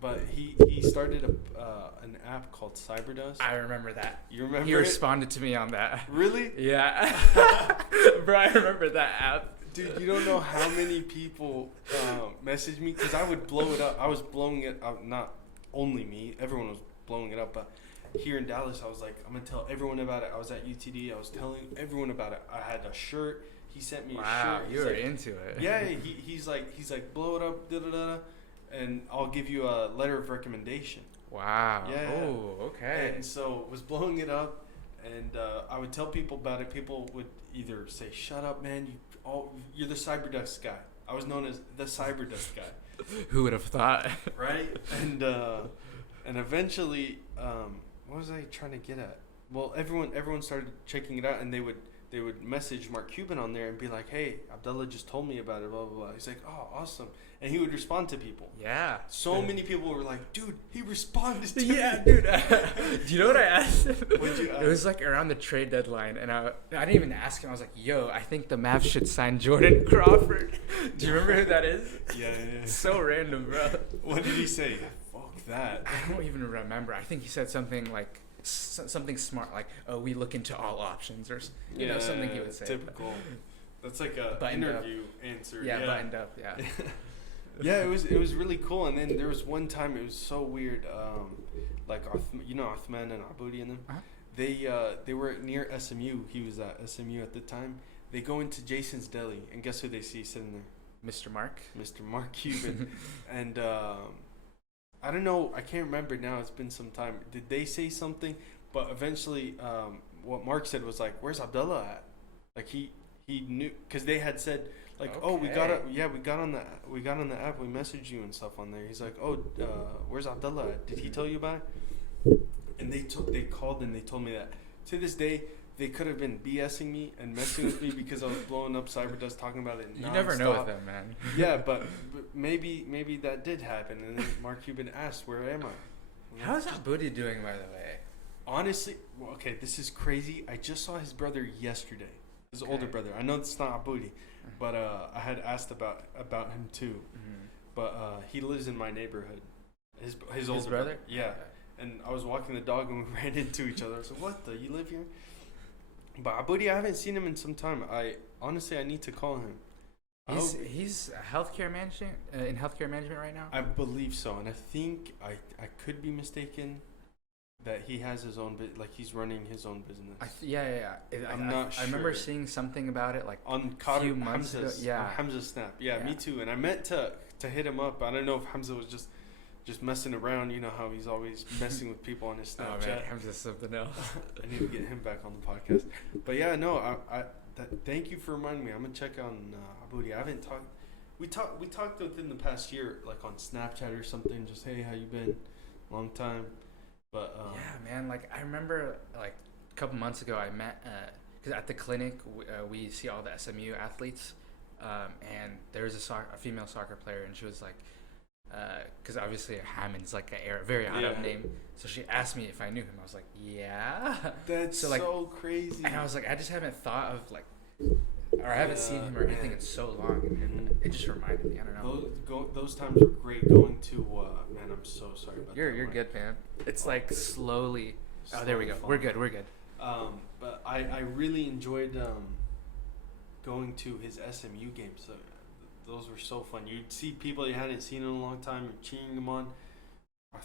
But he started an app called Cyberdust. I remember that. You remember? He responded to me on that. Really? Yeah. Bro, I remember that app. Dude, you don't know how many people messaged me because I would blow it up. I was blowing it up, not only me. Everyone was blowing it up, but here in Dallas, I was like, I'm gonna tell everyone about it. I was at UTD. I was telling everyone about it. I had a shirt. He sent me a shirt. Wow, you were into it. Yeah, he's like, blow it up, da da da. And I'll give you a letter of recommendation. Wow. Yeah. Oh, okay. And so was blowing it up, and I would tell people about it. People would either say, "Shut up, man! You're the Cyberdust guy." I was known as the Cyberdust guy. Who would have thought? Right. And eventually, what was I trying to get at? Well, everyone started checking it out, and they would message Mark Cuban on there and be like, "Hey, Abdullah just told me about it, blah, blah, blah." He's like, "Oh, awesome." And he would respond to people. Yeah. So many people were like, "Dude, he responded to yeah, me." dude. Do you know what I asked him? What'd you ask? It was like around the trade deadline, and I didn't even ask him. I was like, "Yo, I think the Mavs should sign Jordan Crawford." Do you remember who that is? Yeah. So random, bro. What did he say? Fuck that. I don't even remember. I think he said something like something smart, like, "Oh, we look into all options," or something he would say. Typical. That's like a interview answer. Yeah, buttoned up. Yeah. Yeah, it was really cool. And then there was one time it was so weird. Like Othman and Aboudi and them. Uh-huh. They were near SMU. He was at SMU at the time. They go into Jason's Deli, and guess who they see sitting there? Mr. Mark Cuban. And I don't know. I can't remember now. It's been some time. Did they say something? But eventually, what Mark said was like, "Where's Abdullah at?" Like he knew because they had said. Like, okay. "Oh, we got on the app. We messaged you and stuff on there." He's like, "Oh, where's Abdullah at? Did he tell you about it?" And they called and they told me that. To this day, they could have been BSing me and messing with me because I was blowing up Cyberdust talking about it. You never know with them, man. Yeah, but maybe that did happen. And then Mark Cuban asked, "Where am I?" How's Aboudi doing, by the way? Honestly, okay, this is crazy. I just saw his brother yesterday. His older brother. I know it's not Aboudi. But I had asked about him too. Mm-hmm. But he lives in my neighborhood. His older brother? Yeah. Okay. And I was walking the dog and we ran into each other. I was like, "What the? You live here?" But Aboudi, I haven't seen him in some time. I need to call him. He's healthcare management in healthcare management right now. I believe so, and I think I could be mistaken. That he has his own like he's running his own business. Yeah. I'm not sure. I remember seeing something about it like on a few months ago. Yeah, on Hamza's snap. Yeah, me too. And I meant to hit him up. I don't know if Hamza was just messing around. You know how he's always messing with people on his Snapchat. Oh man, Hamza's something else. I need to get him back on the podcast. But yeah, no, thank you for reminding me. I'm gonna check on Aboudi. I haven't talked. We talked within the past year, like on Snapchat or something. Just, "Hey, how you been? Long time." But yeah, man. Like I remember, like a couple months ago, I met because at the clinic we see all the SMU athletes, and there was a female soccer player, and she was like, because obviously Hammond's like a very odd name, so she asked me if I knew him. I was like, "Yeah." That's so crazy. And I was like, I just haven't thought of like, or I haven't seen him or anything in so long, and it just reminded me. I don't know. Those times were great. Going to man, I'm so sorry about that. You're good, man. It's like slowly. Oh, there we go. We're good. But I really enjoyed going to his SMU games. So those were so fun. You'd see people you hadn't seen in a long time. You're cheering them on.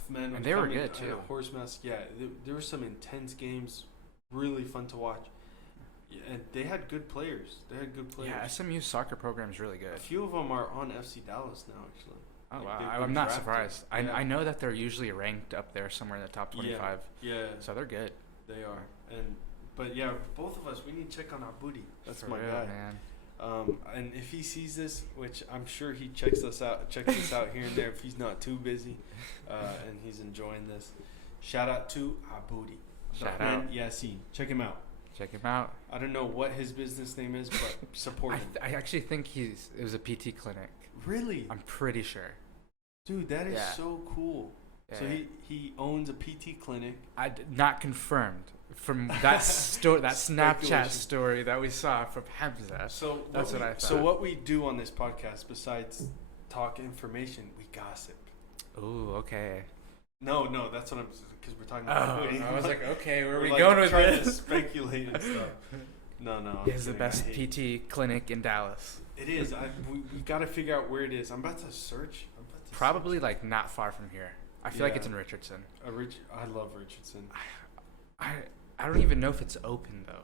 Man, and they were good too. Horse mask. Yeah, there were some intense games. Really fun to watch. And they had good players. Yeah, SMU's soccer program is really good. A few of them are on FC Dallas now, actually. Oh, like wow. I'm not surprised. Yeah. I know that they're usually ranked up there somewhere in the top 25. Yeah. So they're good. They are. And But yeah, both of us, we need to check on our booty. That's For my real, guy. man. And if he sees this, which I'm sure he checks us out here and there if he's not too busy, and he's enjoying this. Shout out to our booty. Shout out. Yassine. Check him out. Check him out. I don't know what his business name is, but support him. I actually think it was a PT clinic. Really? I'm pretty sure. Dude, that is so cool. Yeah. So he owns a PT clinic. Not confirmed from that that Snapchat story that we saw from Hamza. So that's what I thought. So what we do on this podcast, besides talk information, we gossip. Ooh, okay. No, that's what I'm, because we're talking about booty. I was like, okay, where are we like going with trying this? to speculate and stuff. No. He has the best PT clinic in Dallas. It is. We got to figure out where it is. I'm about to search. Probably like not far from here. I feel like it's in Richardson. I love Richardson. I don't even know if it's open though,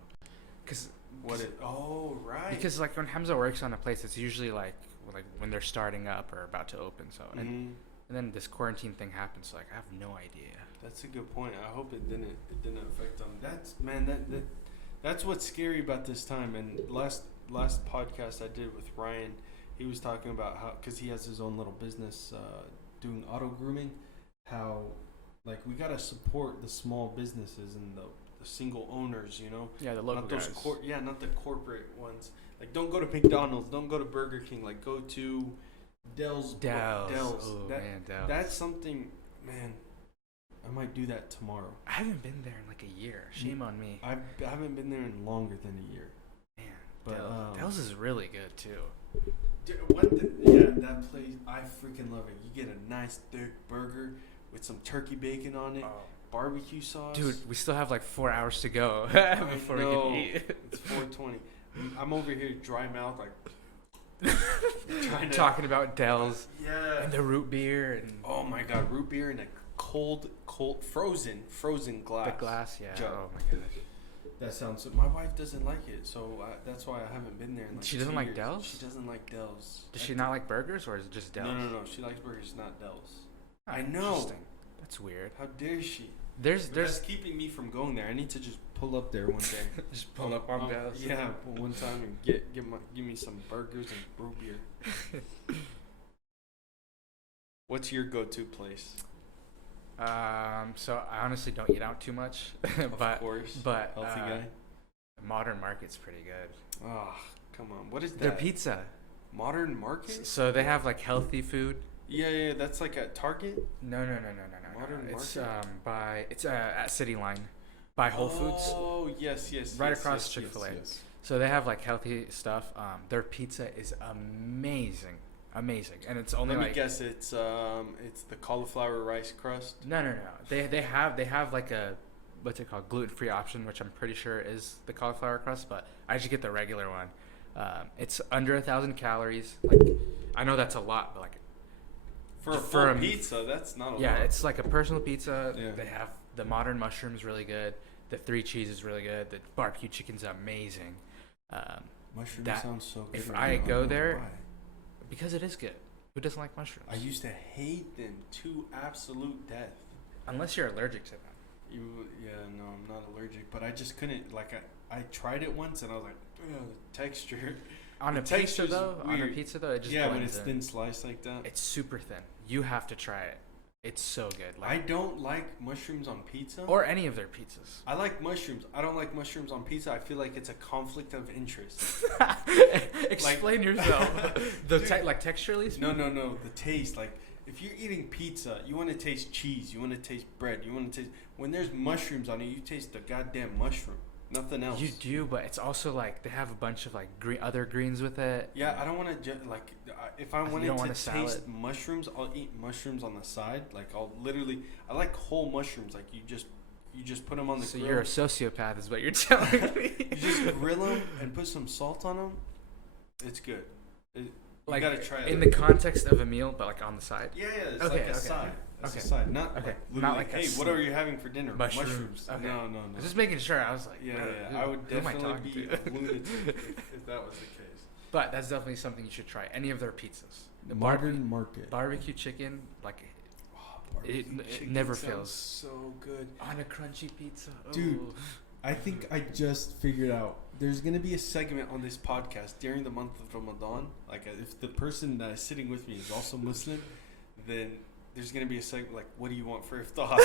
right. Because like when Hamza works on a place, it's usually like when they're starting up or about to open. So and then this quarantine thing happens. So like I have no idea. That's a good point. I hope it didn't affect them. That's what's scary about this time. And last podcast I did with Ryan, he was talking about how, because he has his own little business doing auto grooming, how like we gotta support the small businesses and the single owners, you know. Yeah, the local not those guys. not the corporate ones. Like don't go to McDonald's, don't go to Burger King. Like go to Dell's. Oh, man, Dell's. That's something, man. I might do that tomorrow. I haven't been there in like a year. Shame on me. I haven't been there in longer than a year. Man, but Dell's is really good too. That place, I freaking love it. You get a nice thick burger with some turkey bacon on it, barbecue sauce. Dude, we still have like 4 hours to go before we can eat. It's 4:20. I'm over here dry mouth like talking about Dell's. Yeah. And the root beer and oh my god, root beer in a cold frozen glass. The glass, yeah. Jug. Oh my gosh. That sounds. My wife doesn't like it, so that's why I haven't been there. In like she doesn't 2 like years. Dell's? She doesn't like Dell's. Does she not like burgers, or is it just Dell's? No. She likes burgers, not Dell's. Oh, I know. Interesting. That's weird. How dare she? There's keeping me from going there. I need to just pull up there one day. just pull up on Dell's. Yeah, one time and give me some burgers and root beer. What's your go-to place? So I honestly don't eat out too much, Of course. But healthy guy. Modern Market's pretty good. Oh, come on. What is that? Their pizza. Modern Market? So they have like healthy food. Yeah. That's like at Target. No. Modern It's Market? at City Line, by Whole Foods. Oh yes. Right across Chick-fil-A. Yes. So they have like healthy stuff. Their pizza is amazing, and it's only Let me like. guess. It's the cauliflower rice crust. No. They have like a what's it called, gluten-free option, which I'm pretty sure is the cauliflower crust, but I just get the regular one. It's under 1,000 calories. Like I know that's a lot, but like for a pizza, that's not a lot. Yeah, it's like a personal pizza. Yeah. They have the modern mushrooms really good. The 3 cheese is really good. The barbecue chicken's amazing. Mushrooms sounds so good. If right I now. go don't know why. because it is good. Who doesn't like mushrooms? I used to hate them to absolute death. Unless you're allergic to them. No, I'm not allergic, but I just couldn't. Like I tried it once and I was like, the texture. On a pizza though, it just when blends it's in. thin sliced like that. It's super thin. You have to try it. It's so good. Like, I don't like mushrooms on pizza. Or any of their pizzas. I like mushrooms. I don't like mushrooms on pizza. I feel like it's a conflict of interest. Explain yourself. Like texturally speaking? No. The taste. Like, if you're eating pizza, you want to taste cheese. You want to taste bread. You want to taste... When there's mushrooms on it, you taste the goddamn mushroom. Nothing else. You do, but it's also like they have a bunch of like other greens with it. Yeah, I don't want to if I wanted to taste salad. mushrooms, I'll eat mushrooms on the side. Like I like whole mushrooms. Like you just put them on the grill. So you're a sociopath, is what you're telling me. You just grill them and put some salt on them. It's good. You gotta try it. In the context of a meal, but like on the side. Yeah, it's like a side. It's a side, not like hey, what are you having for dinner? Mushrooms. Okay. No. I was just making sure. I was like, yeah. I would definitely be to? a lunatic if that was the case. But that's definitely something you should try. Any of their pizzas. The Modern Market barbecue chicken, like it never fails. So good On a crunchy pizza, dude. I think I just figured out. There's going to be a segment on this podcast during the month of Ramadan. Like, if the person that is sitting with me is also Muslim, then there's going to be a segment like, what do you want for iftar?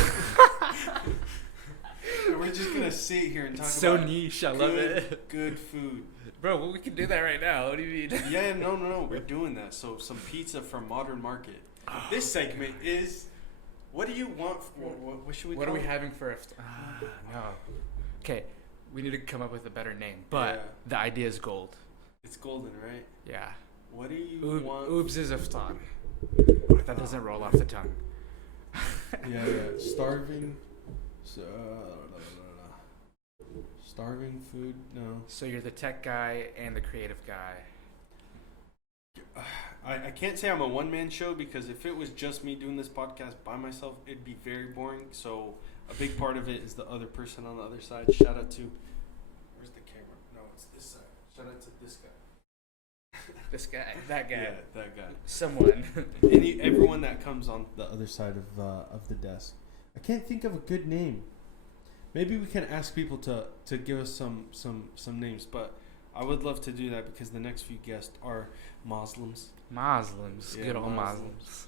And we're just going to sit here and talk so about niche. I love it. Good food. Bro, well, we can do that right now. What do you mean? Yeah, no. We're doing that. So, some pizza from Modern Market. This segment is, what do you want? What should we What call are we it? having for iftar? No. Okay. We need to come up with a better name, but the idea is gold. It's golden, right? Yeah. What do you want? Oobs is iftar. That doesn't roll off the tongue. Yeah. Starving. Starving food? No. So you're the tech guy and the creative guy. I can't say I'm a one-man show, because if it was just me doing this podcast by myself, it'd be very boring. So a big part of it is the other person on the other side. Shout out to... Where's the camera? No, it's this side. Shout out to this guy. This guy. That guy. Yeah, that guy. Someone. Everyone that comes on the other side of the desk. I can't think of a good name. Maybe we can ask people to give us some names, but I would love to do that because the next few guests are Muslims. Muslims. Yeah, Good old Muslims.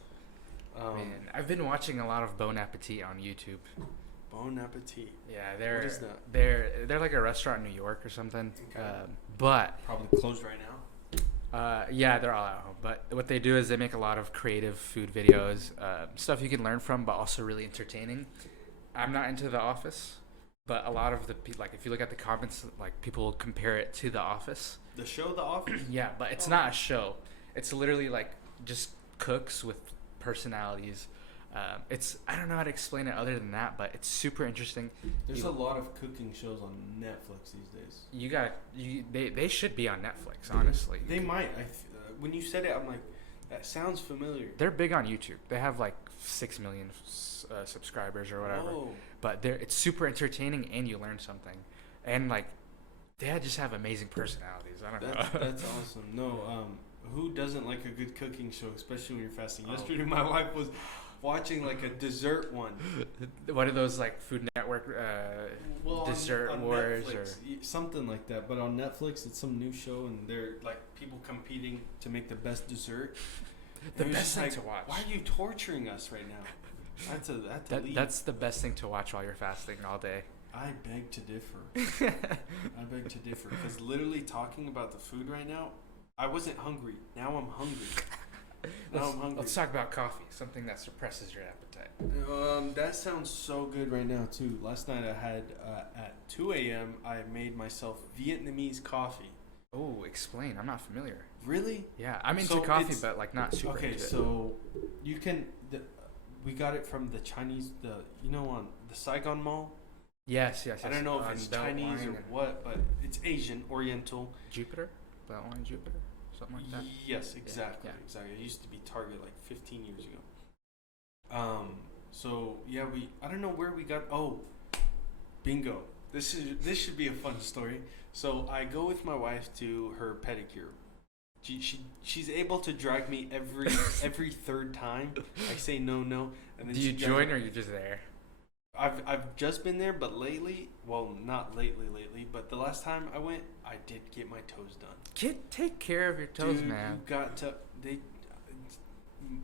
Man, I've been watching a lot of Bon Appetit on YouTube. Bon Appetit. Yeah, What is that? They're like a restaurant in New York or something. Okay. But Probably closed right now. yeah, they're all at home. But what they do is they make a lot of creative food videos, stuff you can learn from, but also really entertaining. I'm not into The Office, but a lot of the like, if you look at the comments, like people will compare it to The Office. The show The Office? Yeah, but it's not a show. It's literally like just cooks with personalities. I don't know how to explain it other than that, but it's super interesting. There's a lot of cooking shows on Netflix these days. They should be on Netflix, honestly. They might. When you said it, I'm like, that sounds familiar. They're big on YouTube. They have like 6 million subscribers or whatever. Oh. But it's super entertaining and you learn something. And like, they just have amazing personalities. I don't know. That's awesome. No, who doesn't like a good cooking show, especially when you're fasting? Yesterday, my wife was watching like a dessert one. What are those, like Food Network dessert on wars Netflix, or something like that? But on Netflix, it's some new show, and they're like people competing to make the best dessert. The best thing to watch. Why are you torturing us right now? That's the best thing to watch while you're fasting all day. I beg to differ. I beg to differ, because literally talking about the food right now, I wasn't hungry. Now I'm hungry. Let's talk about coffee, something that suppresses your appetite. That sounds so good right now too. Last night I had at 2 a.m. I made myself Vietnamese coffee. Oh, explain. I'm not familiar. Really? Yeah, I'm into coffee, but like not super into it. Okay, so you can. We got it from the Chinese. On the Saigon Mall. Yes. I don't know if it's Chinese or what, but it's Asian, Oriental. Jupiter? Beltline Jupiter? Something like that? Yes, exactly. Yeah. Exactly. It used to be Target like 15 years ago. So yeah, I don't know where we got. Oh, bingo. This should be a fun story. So I go with my wife to her pedicure. She's able to drag me every third time. I say no, and then do you join or you're just there? I've just been there, but lately, well, not lately, but the last time I went, I did get my toes done. Take care of your toes, Dude, man. You got to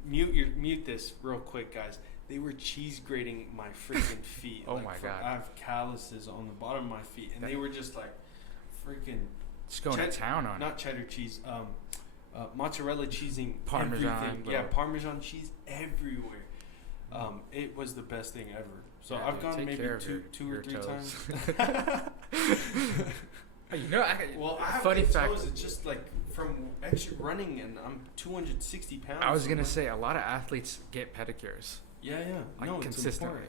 mute this real quick, guys. They were cheese grating my freaking feet. Oh my god! I have calluses on the bottom of my feet, and they were just like freaking. Just going to town on it. Not cheddar cheese. Mozzarella cheesing. Parmesan. Everything. Yeah, Parmesan cheese everywhere. It was the best thing ever. So yeah, I've gone maybe two or three times. I have funny fact. toes. It's just like from extra running, and I'm 260 pounds. I was gonna say a lot of athletes get pedicures. Yeah. Like no, consistently.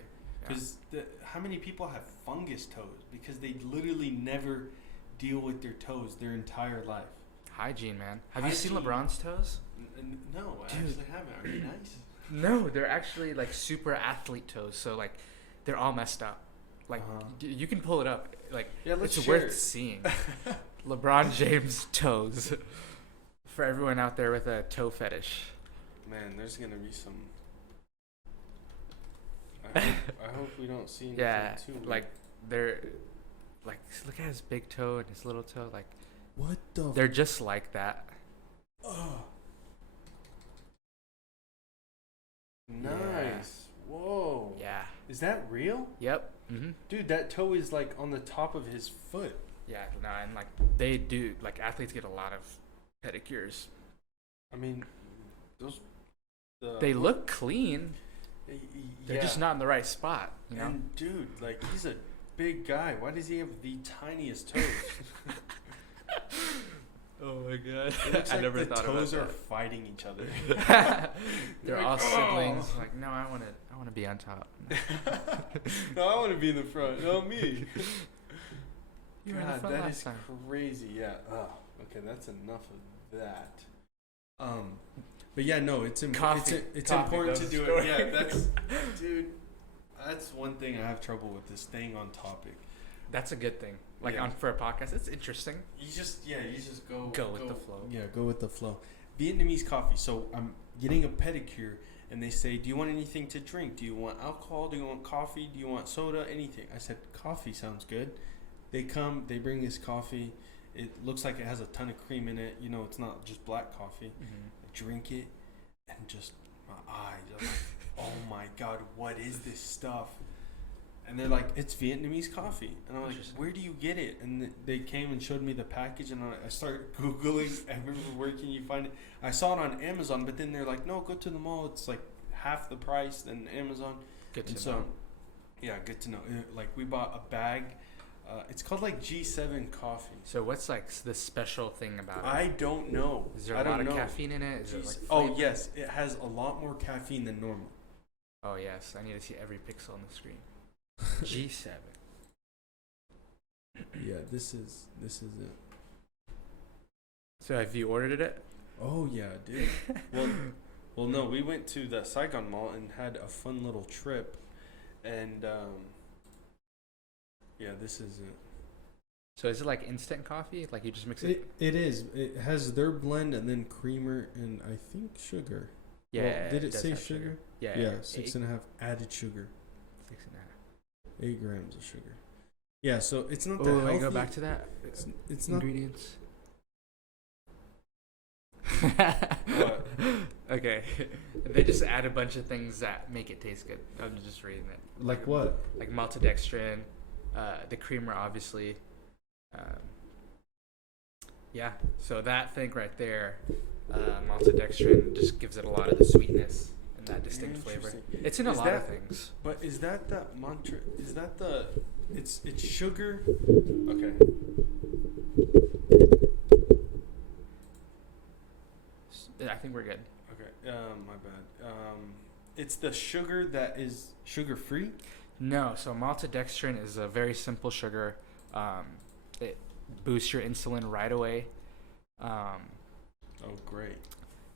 Because how many people have fungus toes? Because they literally never deal with their toes their entire life. Hygiene, man. Have you seen LeBron's toes? No, I actually haven't. Are they nice? No, they're actually like super athlete toes. So like, they're all messed up. Like you can pull it up. Like it's worth seeing. LeBron James toes. For everyone out there with a toe fetish. Man, there's gonna be some. I hope we don't see anything too. Like they're like look at his big toe and his little toe. Like What the? they're just like that. Oh. Nice. Yeah. Whoa. Yeah. Is that real? Yep. Mm-hmm. Dude, that toe is like on the top of his foot. Yeah. No, and like they do. Like athletes get a lot of pedicures. I mean, those. They look clean. They're yeah. just not in the right spot. You know. And dude, like he's a big guy. Why does he have the tiniest toes? Oh my god! It looks I like never the thought toes about are fighting each other. They're like, all siblings. "Oh." Like, no, I want to be on top. No, I want to be in the front. No, me. You were in the God, front that last is time. crazy. Yeah. Oh, okay, that's enough of that. But yeah, no, it's Coffee. it's Coffee, important to those do stories. it. Yeah, that's dude. That's one thing I have trouble with, is staying on topic. That's a good thing. Like Yeah. for a podcast, it's interesting. You just go with the flow. Yeah, go with the flow. Vietnamese coffee. So I'm getting a pedicure, and they say, "Do you want anything to drink? Do you want alcohol? Do you want coffee? Do you want soda? Anything?" I said, "Coffee sounds good." They come, they bring this coffee. It looks like it has a ton of cream in it. You know, it's not just black coffee. Mm-hmm. I drink it, and just my eyes are like, "Oh my god, what is this stuff?" And they're like, "It's Vietnamese coffee." And I'm like, "Where do you get it?" And they came and showed me the package, and I started Googling everywhere, where can you find it. I saw it on Amazon, but then they're like, "No, go to the mall. It's like half the price than Amazon." Good to so, know. Yeah, good to know. Like, we bought a bag. It's called like G7 coffee. So what's like the special thing about it? I don't know. Is there a lot of caffeine in it? Is it like Oh, flavor? yes. It has a lot more caffeine than normal. Oh yes, I need to see every pixel on the screen. G7. Yeah, this is it. So have you ordered it? Oh yeah, dude. well, no. We went to the Saigon Mall and had a fun little trip, and yeah, this is it. So is it like instant coffee? Like you just mix it? It is. It has their blend and then creamer and I think sugar. Yeah. Well, did it does say have sugar? Yeah. Yeah, 6.5 added sugar. 6.5. 8 grams of sugar. Yeah, so it's not that Oh, healthy. I go back to that. It's not. Ingredients. What? Okay. They just add a bunch of things that make it taste good. I'm just reading it. Like what? Like maltodextrin, the creamer, obviously. Yeah, so that thing right there, maltodextrin, just gives it a lot of the sweetness and that distinct flavor. Interesting. It's in a lot of things. But is that the mantra? Is that the? It's sugar. Okay. I think we're good. Okay. My bad. It's the sugar that is sugar free. No, so maltodextrin is a very simple sugar. It boosts your insulin right away. Oh, great.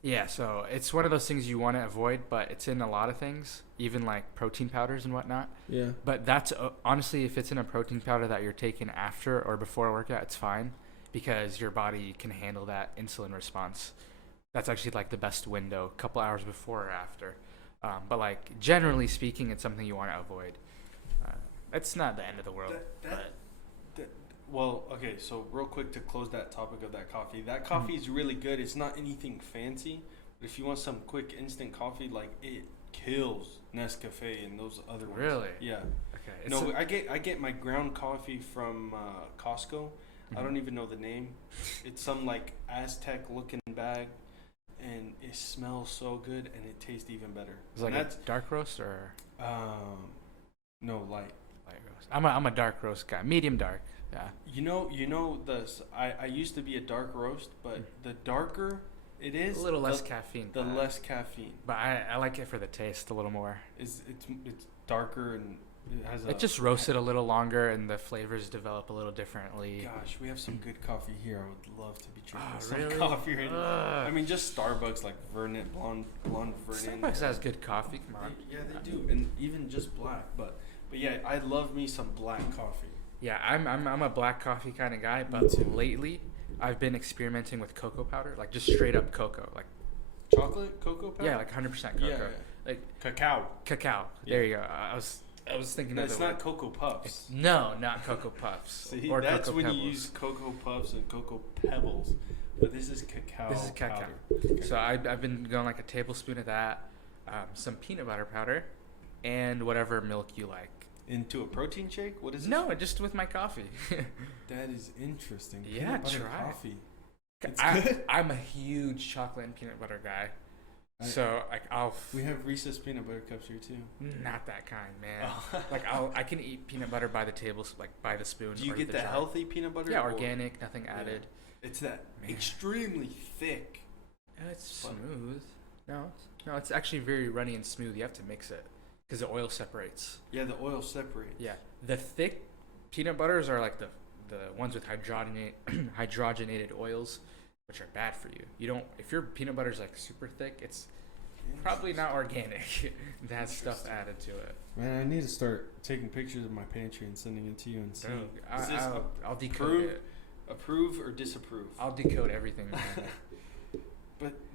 Yeah, so it's one of those things you want to avoid, but it's in a lot of things, even like protein powders and whatnot. Yeah. But that's honestly, if it's in a protein powder that you're taking after or before a workout, it's fine because your body can handle that insulin response. That's actually like the best window, a couple hours before or after. But like generally speaking, it's something you want to avoid. It's not the end of the world. Well, okay, so real quick to close that topic of that coffee. That coffee is really good. It's not anything fancy, but if you want some quick instant coffee, like it kills Nescafe and those other ones. Really? Yeah. Okay. No, I get my ground coffee from Costco. Mm-hmm. I don't even know the name. It's some like Aztec looking bag, and it smells so good and it tastes even better. Is it like a dark roast or? No, light. Light roast. I'm a dark roast guy, medium dark. Yeah. You know this. I used to be a dark roast, but the darker it is, A little less caffeine. The less caffeine. But I like it for the taste a little more. It's darker and it has It just roasted a little longer and the flavors develop a little differently. Gosh, we have some good coffee here. I would love to be drinking some really? coffee right now. I mean, just Starbucks, like Vernon, blonde Vernon. Starbucks has good coffee. Come on. Yeah, they do, and even just black. But yeah, I love me some black coffee. Yeah, I'm a black coffee kind of guy, but lately I've been experimenting with cocoa powder, like just straight up cocoa, like chocolate cocoa powder. Yeah, like 100% cocoa. Yeah. Like Cacao. Yeah. There you go. I was I was thinking No, of it's not Cocoa Puffs. No, not Cocoa Puffs. See, or that's Cocoa when Pebbles. you use Cocoa Puffs and Cocoa Pebbles. But this is cacao. This is cacao. powder. So I've been going like a tablespoon of that, some peanut butter powder, and whatever milk you like. Into a protein shake? What is it? No, just with my coffee. That is interesting. Yeah, Peanut butter try. coffee. It's good. I'm a huge chocolate and peanut butter guy. So like We have Reese's peanut butter cups here too. Not that kind, man. Oh. Like I can eat peanut butter by the like by the spoon. Do you get the jar. healthy peanut butter? Yeah, organic, nothing added. It's that Man. extremely thick. It's smooth. No, it's actually very runny and smooth. You have to mix it because the oil separates. Yeah, the oil separates. Yeah, the thick peanut butters are like the ones with hydrogenated oils, which are bad for you. You don't if your peanut butter is like super thick, it's probably not organic. It has stuff added to it. Man, I need to start taking pictures of my pantry and sending it to you and see. I'll decode it. Approve or disapprove? I'll decode everything.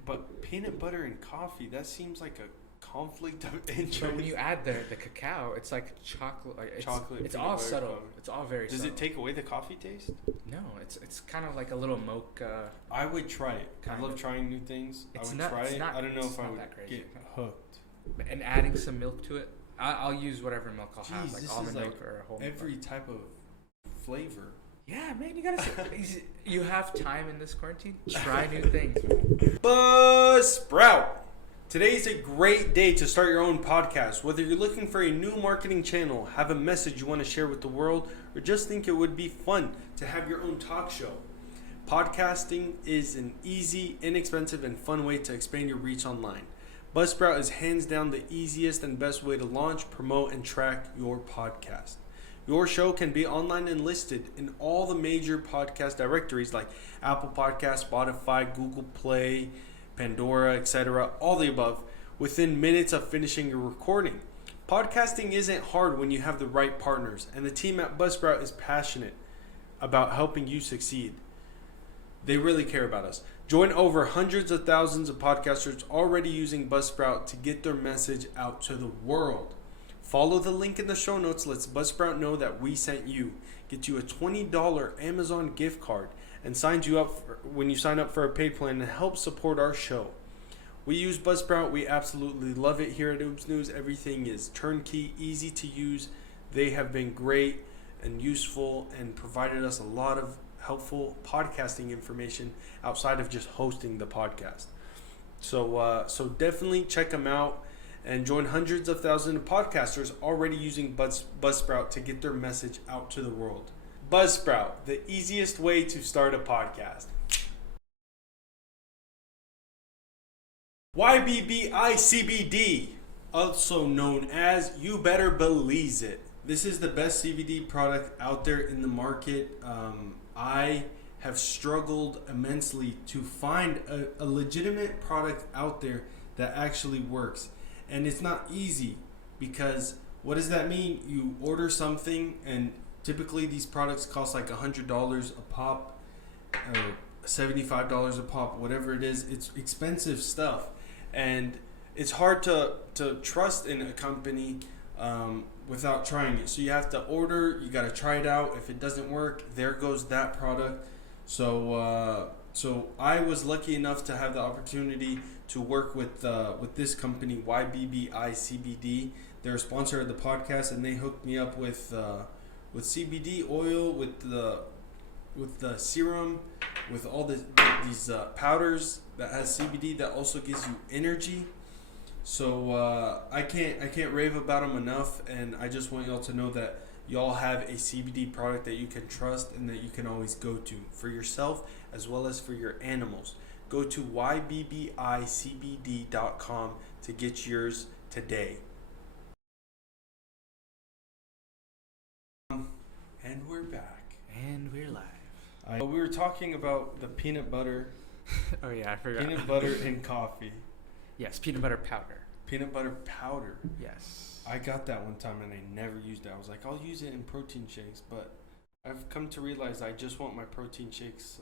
But peanut butter and coffee, that seems like a conflict of interest. But when you add the cacao, it's like chocolate. Like it's all subtle. Coffee. It's all very Does subtle. it take away the coffee taste? No, it's kind of like a little mocha. I would try it. I Kind love of. trying new things. I It's would not- try it's it. not- I don't know it's if I not would that crazy. get hooked. And adding some milk to it. I'll use whatever milk I'll have, Jeez, like this almond is milk like or whole every milk. type of flavor. Yeah, man, you gotta. You have time in this quarantine. Try new things. Buzzsprout. Today's a great day to start your own podcast. Whether you're looking for a new marketing channel, have a message you want to share with the world, or just think it would be fun to have your own talk show, podcasting is an easy, inexpensive, and fun way to expand your reach online. Buzzsprout is hands down the easiest and best way to launch, promote, and track your podcast. Your show can be online and listed in all the major podcast directories like Apple Podcasts, Spotify, Google Play, Pandora, etc., all the above, within minutes of finishing your recording. Podcasting isn't hard when you have the right partners, and the team at Buzzsprout is passionate about helping you succeed. They really care about us. Join over hundreds of thousands of podcasters already using Buzzsprout to get their message out to the world. Follow the link in the show notes. Lets Buzzsprout know that we sent you. Get you a $20 Amazon gift card and signs you up when you sign up for a paid plan and help support our show. We use Buzzsprout. We absolutely love it here at Oobs News. Everything is turnkey, easy to use. They have been great and useful and provided us a lot of helpful podcasting information outside of just hosting the podcast. So definitely check them out and join hundreds of thousands of podcasters already using Buzzsprout to get their message out to the world. Buzzsprout, the easiest way to start a podcast. YBBI-CBD, also known as You Better Belize It. This is the best CBD product out there in the market. I have struggled immensely to find a legitimate product out there that actually works. And it's not easy because what does that mean? You order something and typically these products cost like $100 a pop or $75 a pop, whatever it is. It's expensive stuff. And it's hard to trust in a company without trying it. So you have to order, you got to try it out. If it doesn't work, there goes that product. So I was lucky enough to have the opportunity to work with this company, YBBI CBD. They're a sponsor of the podcast, and they hooked me up with CBD oil, with the serum, with all these powders that has CBD that also gives you energy. So I can't rave about them enough, and I just want y'all to know that y'all have a CBD product that you can trust and that you can always go to for yourself as well as for your animals. Go to ybbicbd.com to get yours today. And we're back. And we're live. We were talking about the peanut butter. Oh yeah, I forgot. Peanut butter in coffee. Yes, peanut butter powder. Peanut butter powder. Yes. I got that one time and I never used it. I was like, I'll use it in protein shakes, but I've come to realize I just want my protein shakes,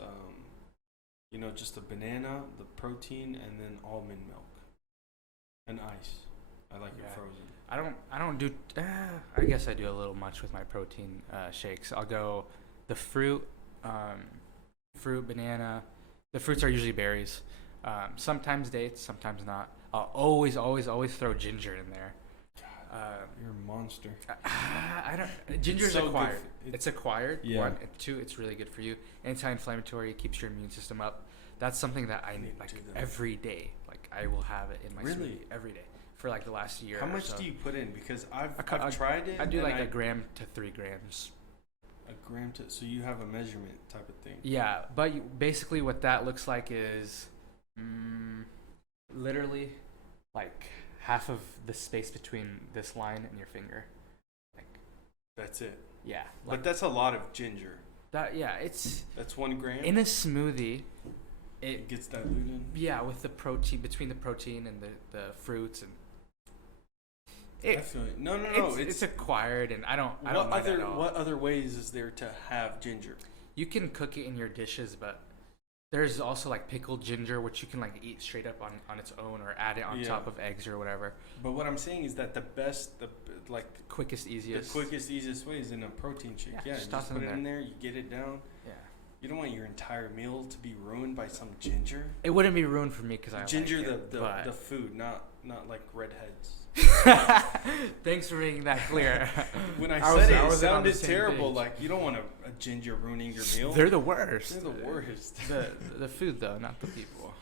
just a banana, the protein, and then almond milk and ice. I like it Yeah. frozen. I don't do. I guess I do a little much with my protein shakes. I'll go the fruit, banana. The fruits are usually berries. Sometimes dates, sometimes not. I'll always throw ginger in there. You're a monster. I don't. Ginger's so acquired. good. It's acquired. Yeah. One, and two, it's really good for you. Anti-inflammatory, keeps your immune system up. That's something that I need like every day. Like I will have it in my smoothie every day for like the last year. How or much so. do you put in? Because I've tried it. I do like a gram to 3 grams. A gram to, so you have a measurement type of thing. Yeah, but basically what that looks like is literally like half of the space between this line and your finger. Like that's it. Yeah. Like, but that's a lot of ginger. That's 1 gram. In a smoothie. It gets diluted. Yeah, with the protein, between the protein and the fruits and. I feel it. No. It's acquired, and I don't mind at all. What other ways is there to have ginger? You can cook it in your dishes, but there's also like pickled ginger, which you can like eat straight up on its own, or add it on top of eggs or whatever. But what I'm saying is that the quickest, easiest way is in a protein shake. Yeah, just put it in there. You get it down. Yeah. You don't want your entire meal to be ruined by some ginger. It wouldn't be ruined for me because I ginger like it, the food, not like redheads. Thanks for making that clear. When I said it sounded terrible. Page. Like you don't want a ginger ruining your meal. They're the worst. They're the worst. the food though, not the people.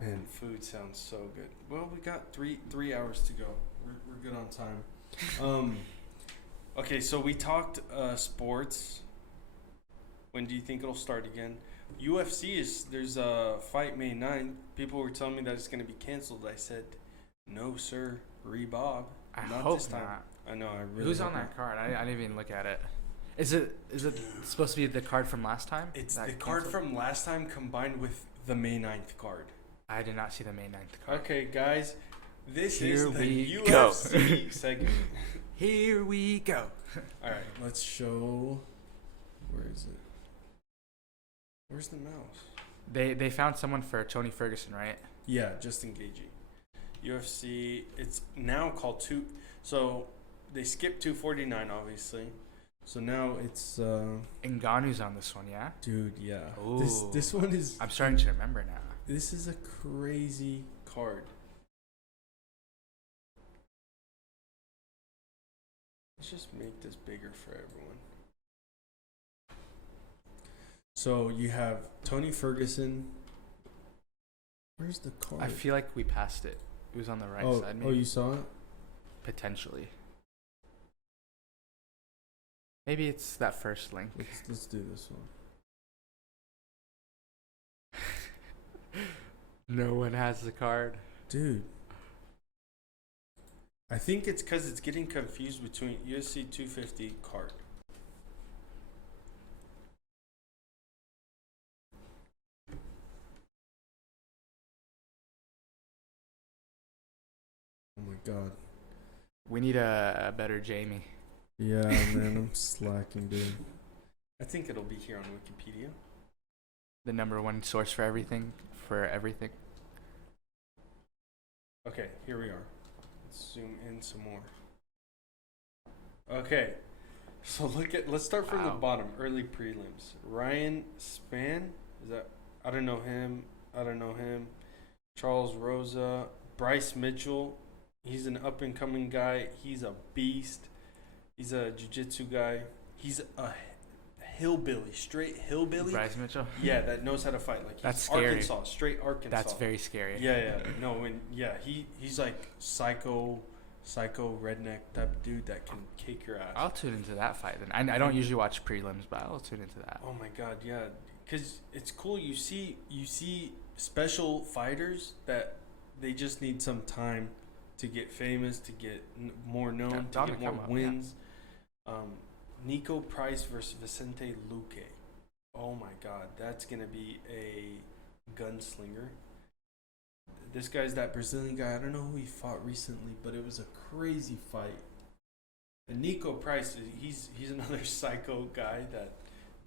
Man, food sounds so good. Well, we got three hours to go. We're good on time. Okay, so we talked sports. When do you think it'll start again? UFC there's a fight May 9th. People were telling me that it's going to be canceled. I said, no, sir. Rebob. Not hope this time. Not. I know. I really. Who's on that card? I didn't even look at it. Is it supposed to be the card from last time? It's the card from last time combined with the May 9th card. I did not see the May 9th card. Okay, guys. This Here is the we UFC segment. Here we go. All right, let's show. Where is it? Where's the mouse? They found someone for Tony Ferguson, right? Yeah, just engaging. UFC, it's now called so they skipped 249, obviously. So now it's Ngannou's on this one, yeah? Dude, yeah. Ooh. This one is I'm starting to remember now. This is a crazy card. Let's just make this bigger for everyone. So you have Tony Ferguson. Where's the card? I feel like we passed it. It was on the right side. Maybe. Oh, you saw it? Potentially. Maybe it's that first link. Let's do this one. No one has the card. Dude. I think it's because it's getting confused between UFC 250 card. Oh my god. We need a better Jamie. Yeah, man, I'm slacking, dude. I think it'll be here on Wikipedia. The #1 source for everything. Okay, here we are. Let's zoom in some more. Okay, so let's start from the bottom. Early prelims. Ryan Spann, I don't know him. Charles Rosa, Bryce Mitchell. He's an up and coming guy. He's a beast. He's a jiu-jitsu guy. He's a hillbilly, straight hillbilly. Bryce Mitchell? Yeah, that knows how to fight. Like, that's he's scary. Arkansas, straight Arkansas. That's very scary. Yeah. No, he's like psycho redneck type of dude that can kick your ass. I'll tune into that fight then. I don't usually watch prelims, but I'll tune into that. Oh my god, yeah. Because it's cool. You see special fighters that they just need some time to get famous, to get more known, to get more wins. Yeah. Nico Price versus Vicente Luque. Oh my god, that's going to be a gunslinger. This guy's that Brazilian guy. I don't know who he fought recently, but it was a crazy fight. And Nico Price, he's another psycho guy that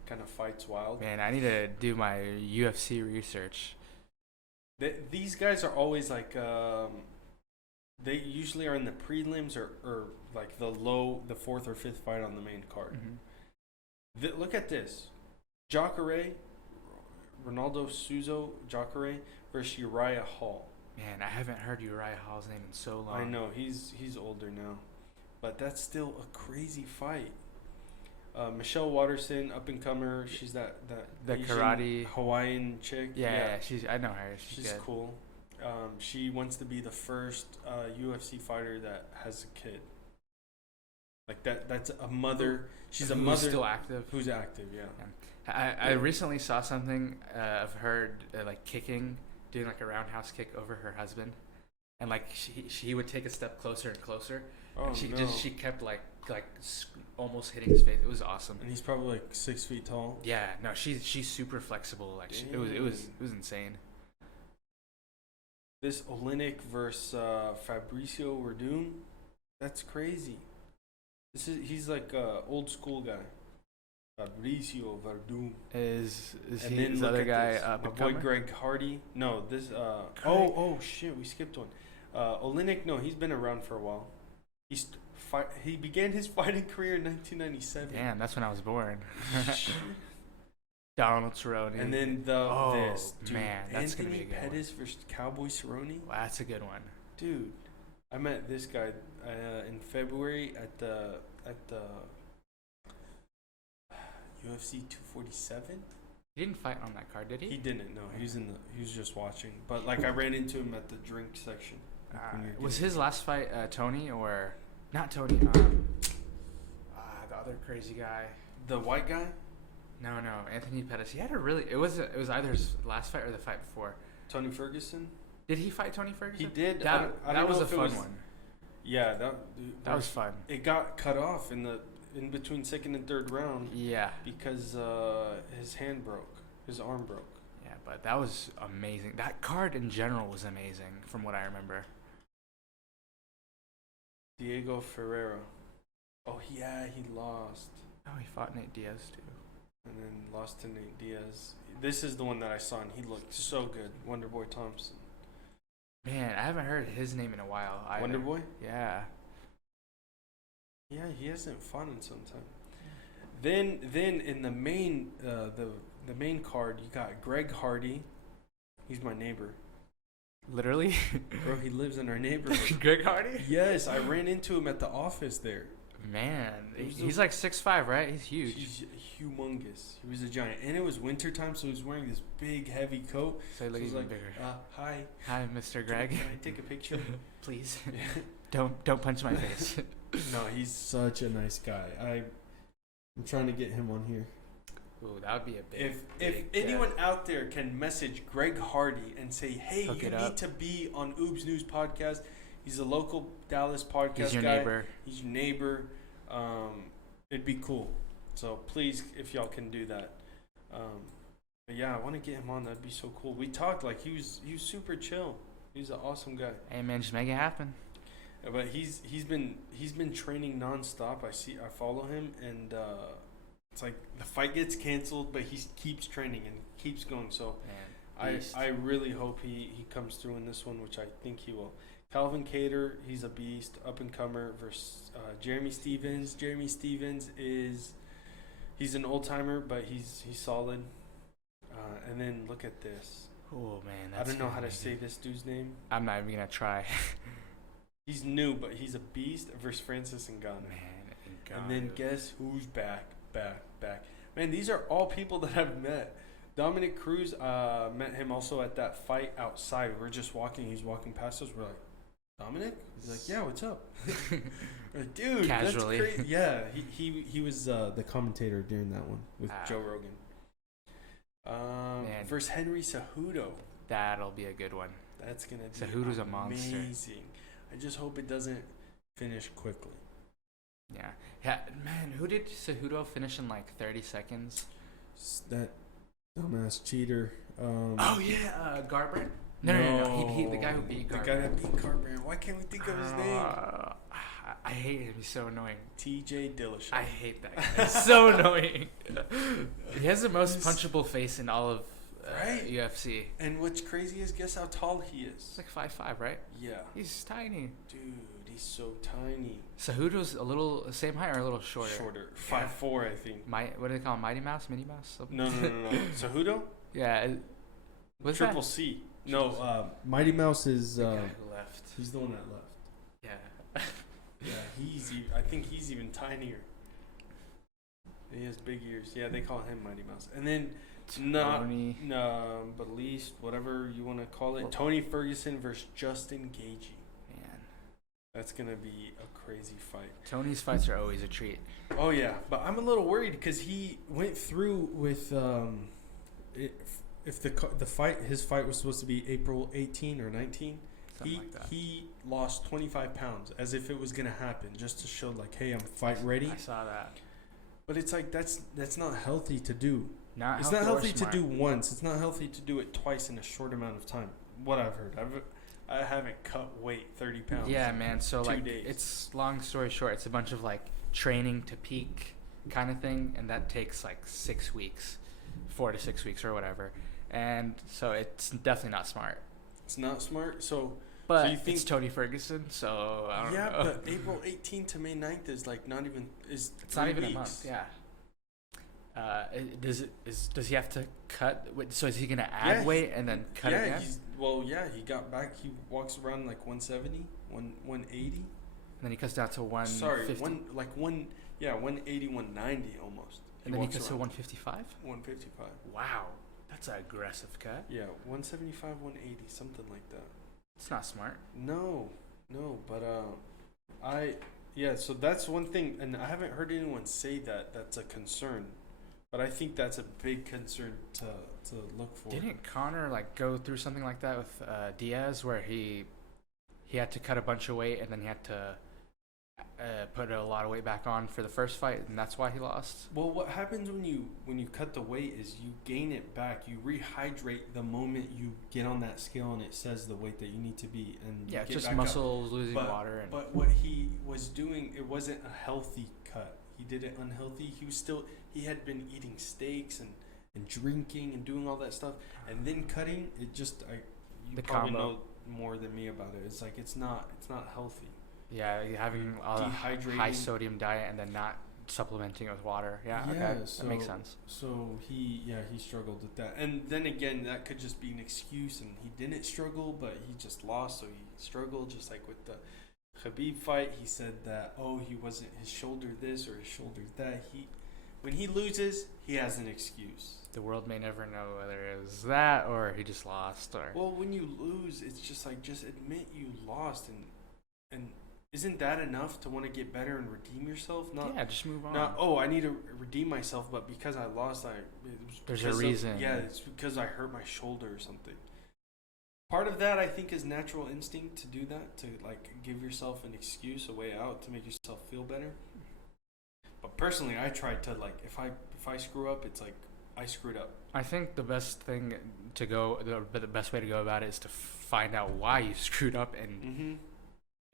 kind of fights wild. Man, I need to do my UFC research. These guys are always like They usually are in the prelims or like the fourth or fifth fight on the main card. Look at this. Jacare, Ronaldo Suzo Jacare versus Uriah Hall. Man, I haven't heard Uriah Hall's name in so long. I know, he's older now. But that's still a crazy fight. Michelle Watterson, up-and-comer. She's the Asian karate Hawaiian chick. Yeah, I know her. She's good. Cool. She wants to be the first UFC fighter that has a kid. Like that's a mother. She's a mother. Still active. Who's active, yeah. I recently saw something of her like doing like a roundhouse kick over her husband. And like she would take a step closer and closer. Oh, and no. she kept like almost hitting his face. It was awesome. And he's probably like 6 feet tall. Yeah, no, she's super flexible. Like it was insane. This Olenek versus Fabricio Verdum, that's crazy. He's like a old school guy. Fabricio Verdum. Is and he the other guy my boy Greg Hardy? No, this oh shit, we skipped one. Olenek, no, he's been around for a while. He began his fighting career in 1997. Damn, that's when I was born. Donald Cerrone. And then this. Dude, man, that's going to be a good Pettis versus Cowboy Cerrone. Wow, that's a good one. Dude, I met this guy in February at the UFC 247. He didn't fight on that card, did he? He didn't. No, he was just watching. But like I ran into him at the drink section. Was his last fight Tony or not Tony? The other crazy guy. The white guy? No, Anthony Pettis. He had a really. It was either his last fight or the fight before. Tony Ferguson. Did he fight Tony Ferguson? He did. That was a fun one. Yeah, that was fun. It got cut off in between second and third round. Yeah. Because his hand broke, his arm broke. Yeah, but that was amazing. That card in general was amazing, from what I remember. Diego Ferreira. Oh yeah, he lost. Oh, he fought Nate Diaz too. And then lost to Nate Diaz. This is the one that I saw, and he looked so good. Wonderboy Thompson. Man, I haven't heard his name in a while either. Wonderboy? Yeah. Yeah, he hasn't fought in some time. Then in the main the main card, you got Greg Hardy. He's my neighbor. Literally? Bro, he lives in our neighborhood. Greg Hardy? Yes, I ran into him at the office there. Man, he's like 6'5", right? He's huge. He's humongous. He was a giant. And it was wintertime, so he was wearing this big, heavy coat. So he was like, bigger. Hi. Hi, Mr. Greg. Can I take a picture? Please. Don't punch my face. No, he's such a nice guy. I'm trying to get him on here. Ooh, that would be a big. If anyone out there can message Greg Hardy and say, "Hey, you need to be on Oobs News podcast." He's a local Dallas podcast guy. He's your neighbor. He's your neighbor. It'd be cool. So please, if y'all can do that. But yeah, I want to get him on. That'd be so cool. We talked like he was super chill. He's an awesome guy. Hey man, just make it happen. But he's been training nonstop. I follow him, and it's like the fight gets canceled, but he keeps training and keeps going. So Man, I really hope he comes through in this one, which I think he will. Calvin Cater, he's a beast, up and comer versus Jeremy Stevens. Jeremy Stevens he's an old timer, but he's solid. And then look at this. Oh man, I don't know how to say this dude's name. I'm not even gonna try. He's new, but he's a beast versus Francis Ngannou. Man, and then guess who's back. Man, these are all people that I've met. Dominic Cruz, met him also at that fight outside. We're just walking. He's walking past us. We're like, Dominic? He's like, yeah, what's up? Like, dude, casually. That's crazy. Yeah, he was the commentator during that one with Joe Rogan. Versus Henry Cejudo. That'll be a good one. That's going to be Cejudo's a monster. Amazing. I just hope it doesn't finish quickly. Yeah, man, who did Cejudo finish in like 30 seconds? That dumbass cheater. Garbrandt? No. He the guy who beat Garbrandt. The guy that beat Garbrandt. Why can't we think of his name? I hate him. He's so annoying. TJ Dillashaw. I hate that guy. He's so annoying. He has the most punchable face in all of Right? UFC. And what's crazy is, guess how tall he is? It's like 5'5", right? Yeah. He's tiny. Dude, he's so tiny. Cejudo's a little same height or a little shorter? Shorter. 5'4", I think. What do they call him? Mighty Mouse? Minnie Mouse? Something? No. Cejudo? Yeah. What's Triple that? C. No, Mighty Mouse is... The guy who left. He's the one that left. Yeah. Yeah, I think he's even tinier. He has big ears. Yeah, they call him Mighty Mouse. And then... Tony. But least, whatever you want to call it. Tony Ferguson versus Justin Gaethje. Man. That's going to be a crazy fight. Tony's fights are always a treat. Oh, yeah. But I'm a little worried because he went through with... If his fight was supposed to be April 18 or 19, he lost 25 pounds as if it was going to happen, just to show like, hey, I'm fight ready. I saw that. But it's like, that's not healthy to do. It's not healthy to do once. It's not healthy to do it twice in a short amount of time. What I've heard. I haven't cut weight 30 pounds. Yeah, man. So 2 days. It's long story short. It's a bunch of like training to peak kind of thing, and that takes like 6 weeks, 4 to 6 weeks or whatever. And so it's definitely not smart. It's not smart. But you think it's Tony Ferguson, so I don't know. Yeah, but April 18th to May 9th is like not even It's not even weeks. a month. Yeah. Does he have to cut? So is he gonna add weight and then cut it again? He got back. He walks around like 170, 180. And then he cuts down to 150. 180, 190 almost. And then he cuts to 155. 155. Wow, that's an aggressive cut. Yeah, 175, 180, something like that. It's not smart. No, but so that's one thing, and I haven't heard anyone say that that's a concern. But I think that's a big concern to look for. Didn't Conor go through something like that with Diaz, where he had to cut a bunch of weight and then he had to put a lot of weight back on for the first fight, and that's why he lost? Well, what happens when you cut the weight is you gain it back. You rehydrate the moment you get on that scale, and it says the weight that you need to be. And yeah, it's just muscles losing water. But what he was doing, it wasn't a healthy cut. He did it unhealthy. He had been eating steaks and drinking and doing all that stuff, and then cutting it. Just you probably know more than me about it. It's like it's not healthy. Yeah, having a high sodium diet and then not supplementing it with water. Yeah, okay, that makes sense. So he struggled with that, and then again, that could just be an excuse, and he didn't struggle, but he just lost, so he struggled. Just like with the Khabib fight, he said that he wasn't his shoulder this or his shoulder that. When he loses, he has an excuse. The world may never know whether it was that or he just lost. Well, when you lose, it's just like, just admit you lost, and isn't that enough to want to get better and redeem yourself? Just move on. I need to redeem myself, but because I lost, there's a reason. It's because I hurt my shoulder or something. Part of that, I think, is natural instinct to do that, to give yourself an excuse, a way out, to make yourself feel better. But personally, I tried to if I screw up, it's like I screwed up. I think the best thing the best way to go about it is to find out why you screwed up and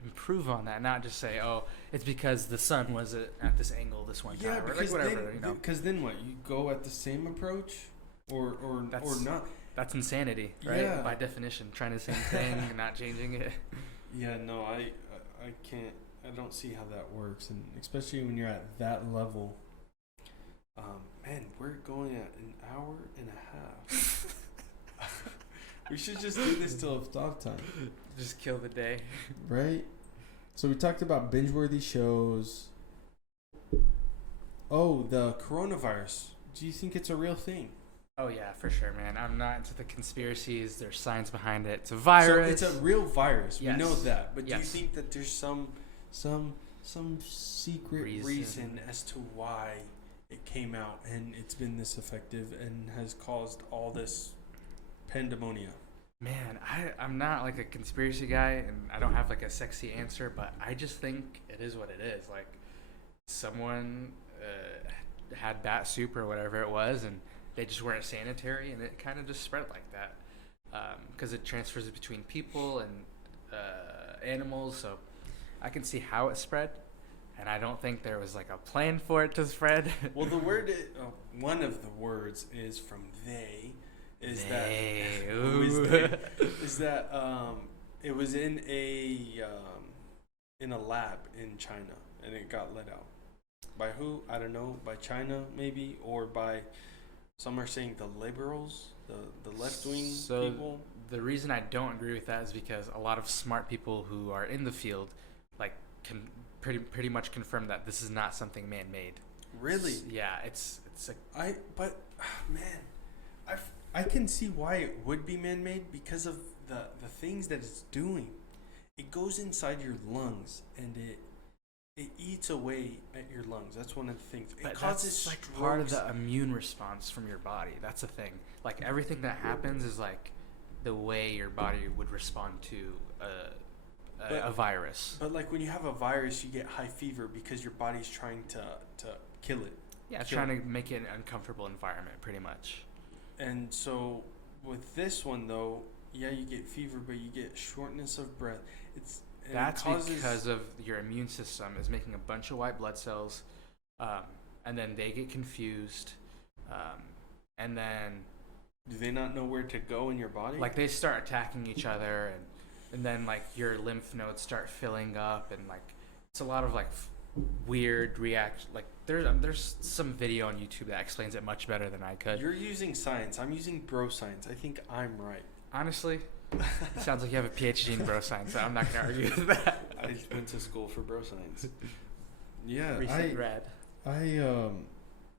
improve on that, not just say, "Oh, it's because the sun was at this angle this one time." Yeah, because Because then what? You go at the same approach, or not. That's insanity, right? Yeah. By definition, trying the same thing and not changing it. Yeah, no, I can't. I don't see how that works, and especially when you're at that level. Man, we're going at an hour and a half. We should just do this till stop time. Just kill the day. Right? So we talked about binge-worthy shows. Oh, the coronavirus. Do you think it's a real thing? Oh, yeah, for sure, man. I'm not into the conspiracies. There's science behind it. It's a virus. So it's a real virus. Yes. We know that. But yes. Do you think that there's some secret reason as to why it came out and it's been this effective and has caused all this pandemonium? Man, I'm not a conspiracy guy, and I don't have a sexy answer, but I just think it is what it is. Someone had bat soup or whatever it was, and they just weren't sanitary, and it kind of just spread like that because it transfers between people and animals. So I can see how it spread, and I don't think there was a plan for it to spread. Well, the word, one of the words is from they, is Ooh. that it was in a lab in China, and it got let out. By who? I don't know. By China, maybe, or by some are saying the liberals, the left wing people. The reason I don't agree with that is because a lot of smart people who are in the field, like, can pretty much confirm that this is not something man-made. Really? Yeah, it's a. I can see why it would be man-made because of the things that it's doing. It goes inside your lungs and it eats away at your lungs. That's one of the things. It causes like strokes. part of the immune response from your body. That's the thing. Like everything that happens is like the way your body would respond to a virus. But like when you have a virus, you get high fever because your body's trying to kill it. Yeah, trying to make it an uncomfortable environment, pretty much. And so with this one though, yeah, you get fever, but you get shortness of breath. That's because of your immune system is making a bunch of white blood cells, and then they get confused, and then do they not know where to go in your body? Like they start attacking each other, and then like your lymph nodes start filling up, and like it's a lot of like weird reaction. Like there's some video on YouTube that explains it much better than I could. You're using science. I'm using bro science. I think I'm right. Honestly, it sounds like you have a PhD in bro science, so I'm not going to argue with that. I went to school for bro science. Yeah, recent grad. I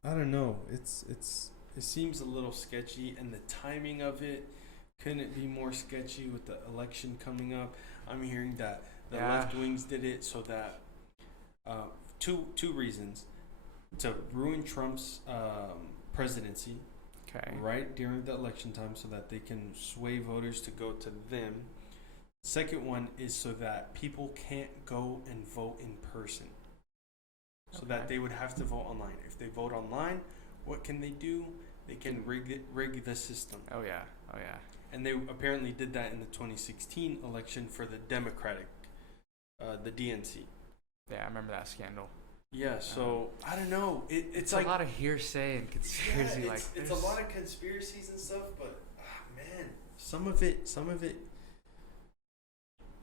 don't know. It seems a little sketchy, and the timing of it couldn't be more sketchy with the election coming up. I'm hearing that the left wings did it so that two reasons: to ruin Trump's presidency. Okay. Right during the election time so that they can sway voters to go to them. Second one is so that people can't go and vote in person. So that they would have to vote online. If they vote online, what can they do? They can rig the system. Oh yeah. And they apparently did that in the 2016 election for the Democratic, the DNC. Yeah, I remember that scandal. Yeah, so I don't know. It's like a lot of hearsay and conspiracy. Yeah, it's a lot of conspiracies and stuff, but man, some of it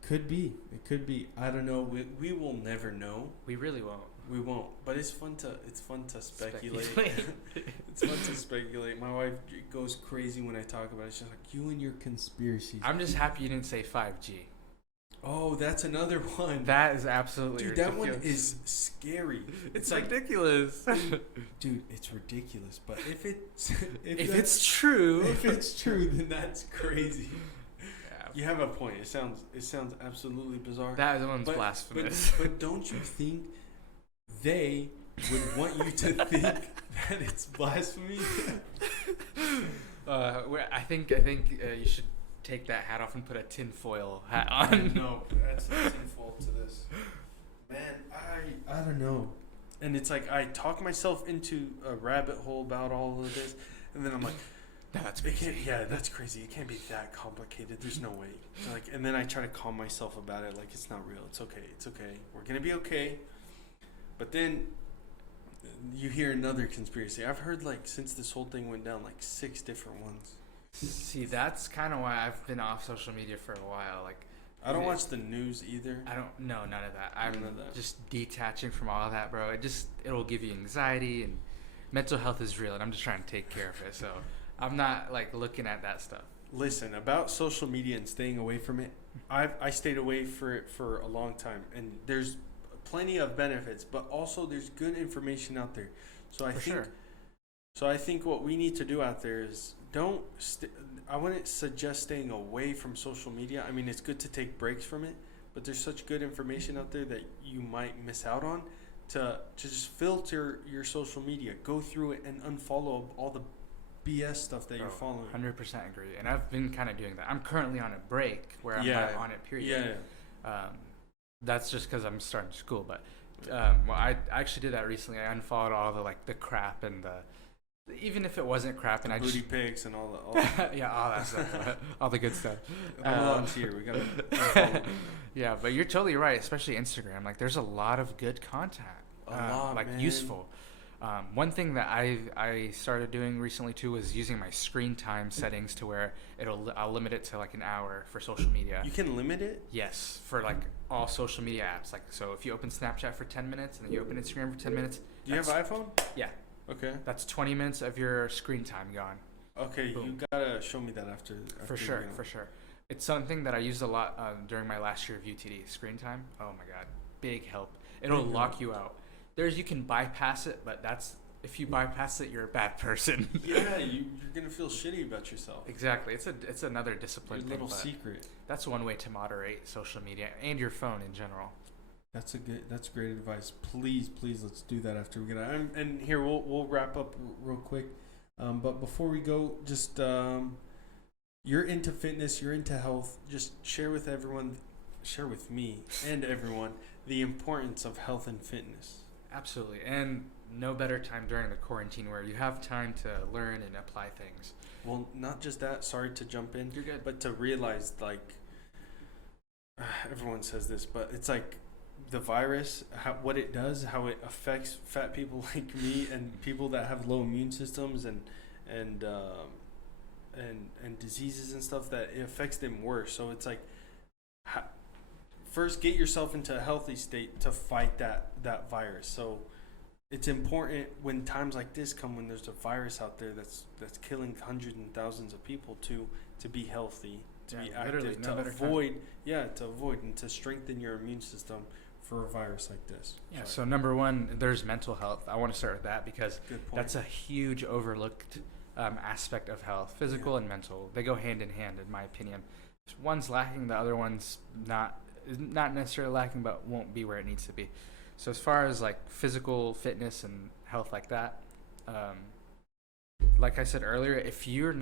could be. It could be. I don't know. We will never know. We really won't. We won't. But it's fun to speculate. It's fun to speculate. My wife goes crazy when I talk about it. She's like, "You and your conspiracies." I'm just happy you didn't say 5G. Oh, that's another one. That is absolutely ridiculous. That one is scary. It's like, ridiculous. Dude, it's ridiculous. But if it's true, then that's crazy. Yeah. You have a point. It sounds absolutely bizarre. That one's blasphemous. But don't you think they would want you to think that it's blasphemy? I think you should take that hat off and put a tinfoil hat on. No, that's not tinfoil to this. Man, I don't know. And it's like I talk myself into a rabbit hole about all of this, and then I'm like, no, that's crazy. That's crazy. It can't be that complicated. There's no way. Like, and then I try to calm myself about it. Like, it's not real. It's okay. We're gonna be okay. But then you hear another conspiracy. I've heard like since this whole thing went down, like 6 different ones. See, that's kind of why I've been off social media for a while. Like, I don't watch the news either. None of that. I'm just detaching from all of that, bro. It'll give you anxiety, and mental health is real, and I'm just trying to take care of it. So I'm not like looking at that stuff. Listen, about social media and staying away from it, I stayed away for it for a long time, and there's plenty of benefits, but also there's good information out there. So I think what we need to do out there is I wouldn't suggest staying away from social media. I mean, it's good to take breaks from it, but there's such good information out there that you might miss out on. To just filter your social media, go through it and unfollow all the BS stuff that you're following. 100% agree, and I've been kind of doing that. I'm currently on a break where I'm not on it. Period. Yeah. That's just because I'm starting school, but I actually did that recently. I unfollowed all the crap and even if it wasn't crap, and booty pics and all yeah, all that stuff, all the good stuff. Volunteer, we gotta. Yeah, but you're totally right, especially Instagram. Like, there's a lot of good content, man. useful. One thing that I started doing recently too was using my screen time settings to where I'll limit it to like an hour for social media. You can limit it? Yes, for like all social media apps. Like, so if you open Snapchat for 10 minutes and then you open Instagram for 10 minutes. Do you have an iPhone? Yeah. Okay. That's 20 minutes of your screen time gone. Okay, Boom. you gotta show me that after For sure, for sure. It's something that I used a lot during my last year of UTD. Screen time, oh my god, big help. It'll lock you out. You can bypass it, but if you bypass it, you're a bad person. Yeah, you're gonna feel shitty about yourself. Exactly. It's another discipline thing. Little secret. That's one way to moderate social media and your phone in general. That's great advice. Please, let's do that after we get out. And here we'll wrap up real quick. But before we go, just you're into fitness, you're into health. Just share with me and everyone the importance of health and fitness. Absolutely, and no better time during the quarantine where you have time to learn and apply things. Well, not just that. Sorry to jump in. You're good. But to realize, like, everyone says this, but it's like the virus, what it does, how it affects fat people like me and people that have low immune systems and diseases and stuff, that it affects them worse. So it's like, first get yourself into a healthy state to fight that virus. So it's important when times like this come, when there's a virus out there that's killing hundreds and thousands of people, to be healthy, to be active, to avoid and to strengthen your immune system for a virus like this. Yeah. So number one, there's mental health. I want to start with that because that's a huge overlooked aspect of health. Physical and mental, they go hand in hand, in my opinion. One's lacking, the other one's not necessarily lacking, but won't be where it needs to be. So as far as like physical fitness and health like that, like I said earlier, if your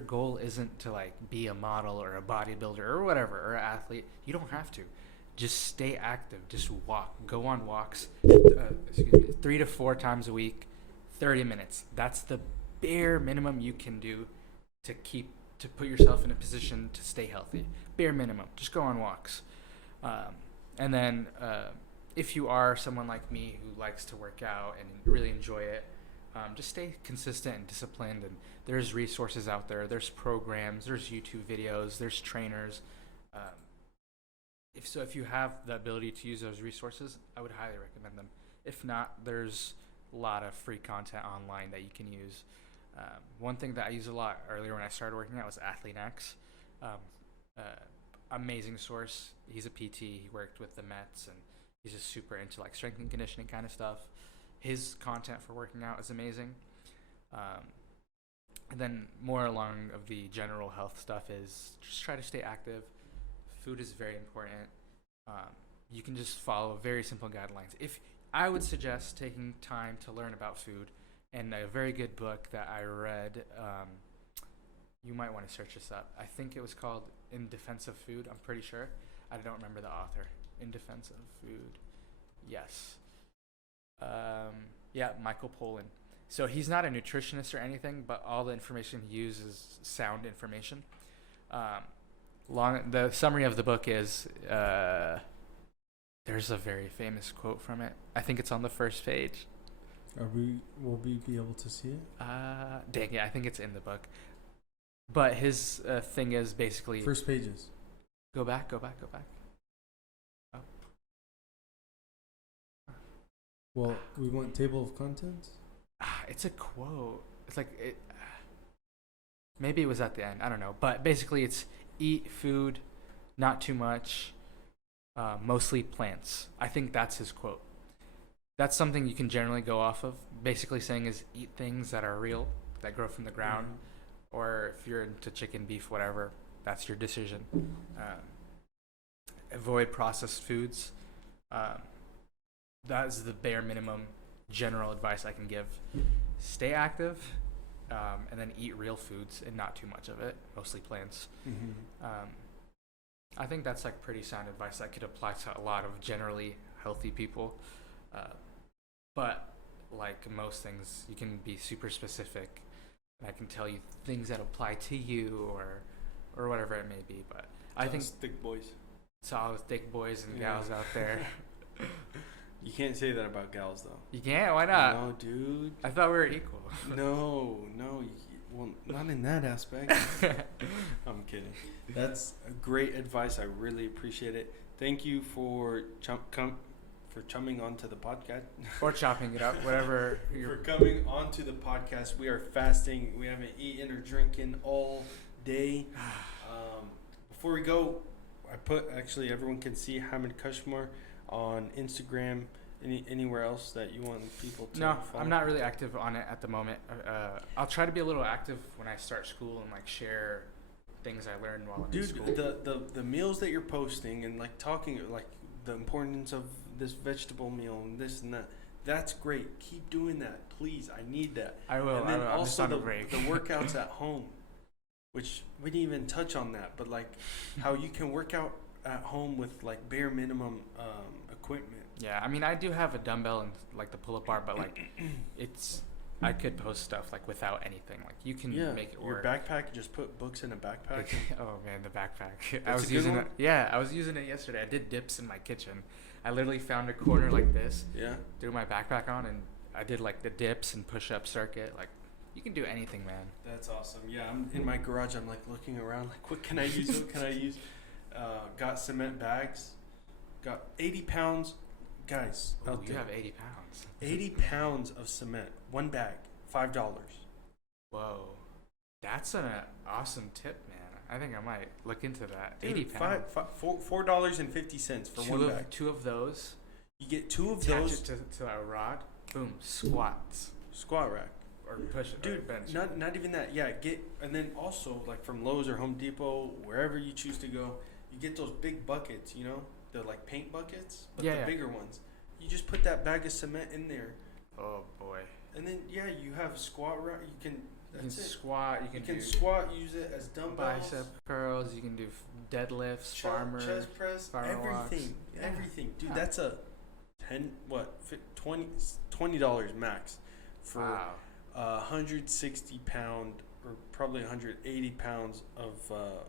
goal isn't to like be a model or a bodybuilder or whatever, or an athlete, you don't have to. Just stay active. Just walk. Go on walks 3 to 4 times a week, 30 minutes. That's the bare minimum you can do to put yourself in a position to stay healthy. Bare minimum. Just go on walks. And then if you are someone like me who likes to work out and really enjoy it, just stay consistent and disciplined. And there's resources out there. There's programs. There's YouTube videos. There's trainers. If you have the ability to use those resources, I would highly recommend them. If not, there's a lot of free content online that you can use. One thing that I used a lot earlier when I started working out was Athlean-X. Amazing source. He's a PT. He worked with the Mets, and he's just super into like strength and conditioning kind of stuff. His content for working out is amazing. And then more along of the general health stuff is just try to stay active. Food is very important. You can just follow very simple guidelines. If I would suggest taking time to learn about food, and a very good book that I read, you might want to search this up. I think it was called In Defense of Food. I'm pretty sure. I don't remember the author. In Defense of Food. Yes. Michael Pollan. So he's not a nutritionist or anything, but all the information he uses is sound information. The summary of the book is there's a very famous quote from it. I think it's on the first page. Will we be able to see it? Dang it, I think it's in the book. But his thing is basically first pages. Go back. Oh. Well, we want table of contents. It's a quote. It's like it. Maybe it was at the end. I don't know. But basically, it's eat food, not too much, mostly plants. I think that's his quote. That's something you can generally go off of. Basically saying is eat things that are real, that grow from the ground. Mm-hmm. Or if you're into chicken, beef, whatever, that's your decision. Avoid processed foods. That is the bare minimum general advice I can give. Stay active, and then eat real foods and not too much of it, mostly plants. Mm-hmm. I think that's like pretty sound advice that could apply to a lot of generally healthy people. But like most things, you can be super specific, and I can tell you things that apply to you or whatever it may be. But I think thick boys. To all the thick boys and gals out there. You can't say that about gals, though. You can't? Why not? No, dude. I thought we were equal. No. Well, not in that aspect. I'm kidding. That's great advice. I really appreciate it. Thank you for chumming onto the podcast. Or chopping it up, whatever. For coming onto the podcast. We are fasting. We haven't eaten or drinking all day. Before we go, actually everyone can see Hamid Qashmar on Instagram. Anywhere else that you want people to No, follow? I'm not really active on it at the moment. I'll try to be a little active when I start school and like share things I learned while I'm in school. Dude, the meals that you're posting and like talking like the importance of this vegetable meal and this and that, that's great. Keep doing that, please. I need that. I will. And then I'm just also on a break. the workouts at home, which we didn't even touch on that, but like how you can work out at home with like bare minimum equipment. Yeah, I mean, I do have a dumbbell and like the pull-up bar, but like I could post stuff like without anything. Like you can make it work. Your backpack, just put books in a backpack. Oh man, the backpack. I was using it. Yeah, I was using it yesterday. I did dips in my kitchen. I literally found a corner like this. Yeah. Threw my backpack on and I did like the dips and push-up circuit. Like you can do anything, man. That's awesome. Yeah, I'm in my garage. I'm like looking around, like what can I use? What can I use? Got cement bags. Got 80 pounds. Guys, oh, you have 80 pounds. 80 pounds of cement, one bag, $5. Whoa, that's an awesome tip, man. I think I might look into that. Dude, 80 pounds. $4.50 for one bag. Two of those. You get two of attach those. it to a rod. Boom, squats. Squat rack. Or push it. Dude, or bench. not even that. Yeah, and then also like from Lowe's or Home Depot, wherever you choose to go, you get those big buckets, you know? The like paint buckets, but the bigger ones. You just put that bag of cement in there. Oh boy. And then you have squat rack. You can squat. You can squat. Use it as dumbbells. Bicep curls. You can do deadlifts, chest press, everything, everything. Dude, that's a $20 max for 160 pound or probably 180 pounds of a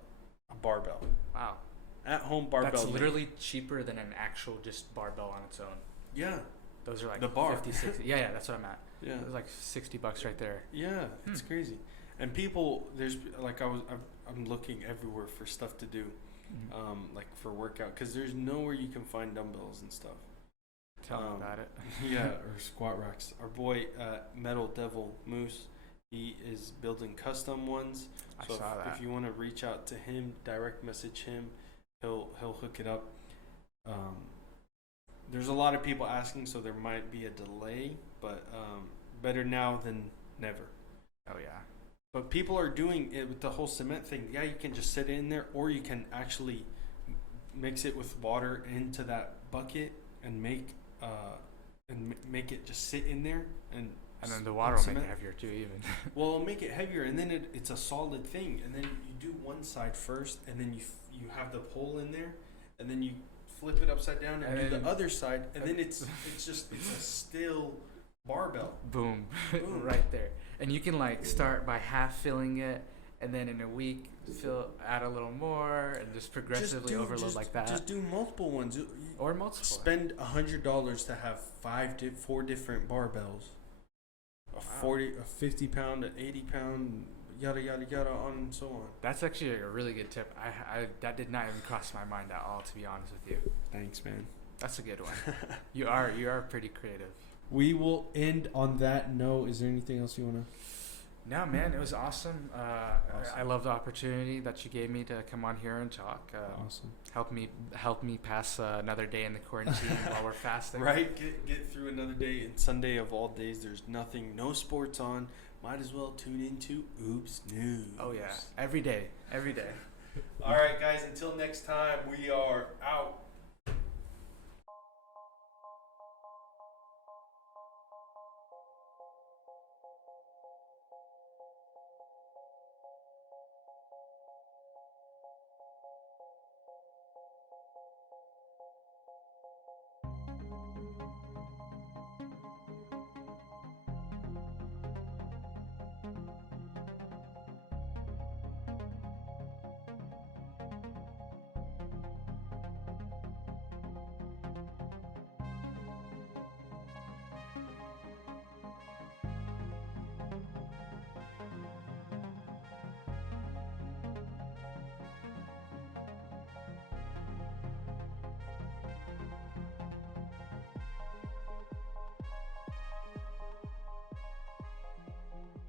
barbell. Wow. At home barbell. That's literally cheaper than an actual just barbell on its own. Yeah. Those are like the bar. 50, 60. Yeah, that's what I'm at. Yeah. It was like $60 right there. Yeah, it's crazy. And people, there's like I'm looking everywhere for stuff to do, like for workout, because there's nowhere you can find dumbbells and stuff. Tell me about it. Yeah, or squat racks. Our boy Metal Devil Moose, he is building custom ones. So I saw that. If you want to reach out to him, direct message him. He'll hook it up. There's a lot of people asking, so there might be a delay, but better now than never. Oh yeah. But people are doing it with the whole cement thing. Yeah, you can just sit it in there, or you can actually mix it with water into that bucket and make it just sit in there, and then the water will make it heavier too, even. Well, it'll make it heavier, and then it's a solid thing. And then you do one side first, and then you have the pole in there, and then you flip it upside down and do the other side, and then it's a still barbell. Boom. Right there. And you can like start by half filling it, and then in a week add a little more, and just progressively overload like that. Just do multiple ones. Or multiple. Spend $100 to have 4 different barbells. A 50 pound, an 80 pound, yada yada yada, on and so on. That's actually a really good tip. I that did not even cross my mind at all, to be honest with you. Thanks, man. That's a good one. You are pretty creative. We will end on that note. Is there anything else you wanna? No, man, it was awesome. I love the opportunity that you gave me to come on here and talk. Awesome. Help me pass another day in the quarantine while we're fasting. Right, get through another day. And Sunday of all days, there's no sports on. Might as well tune into Oobs News. Oh yeah, every day. All right, guys. Until next time, we are out.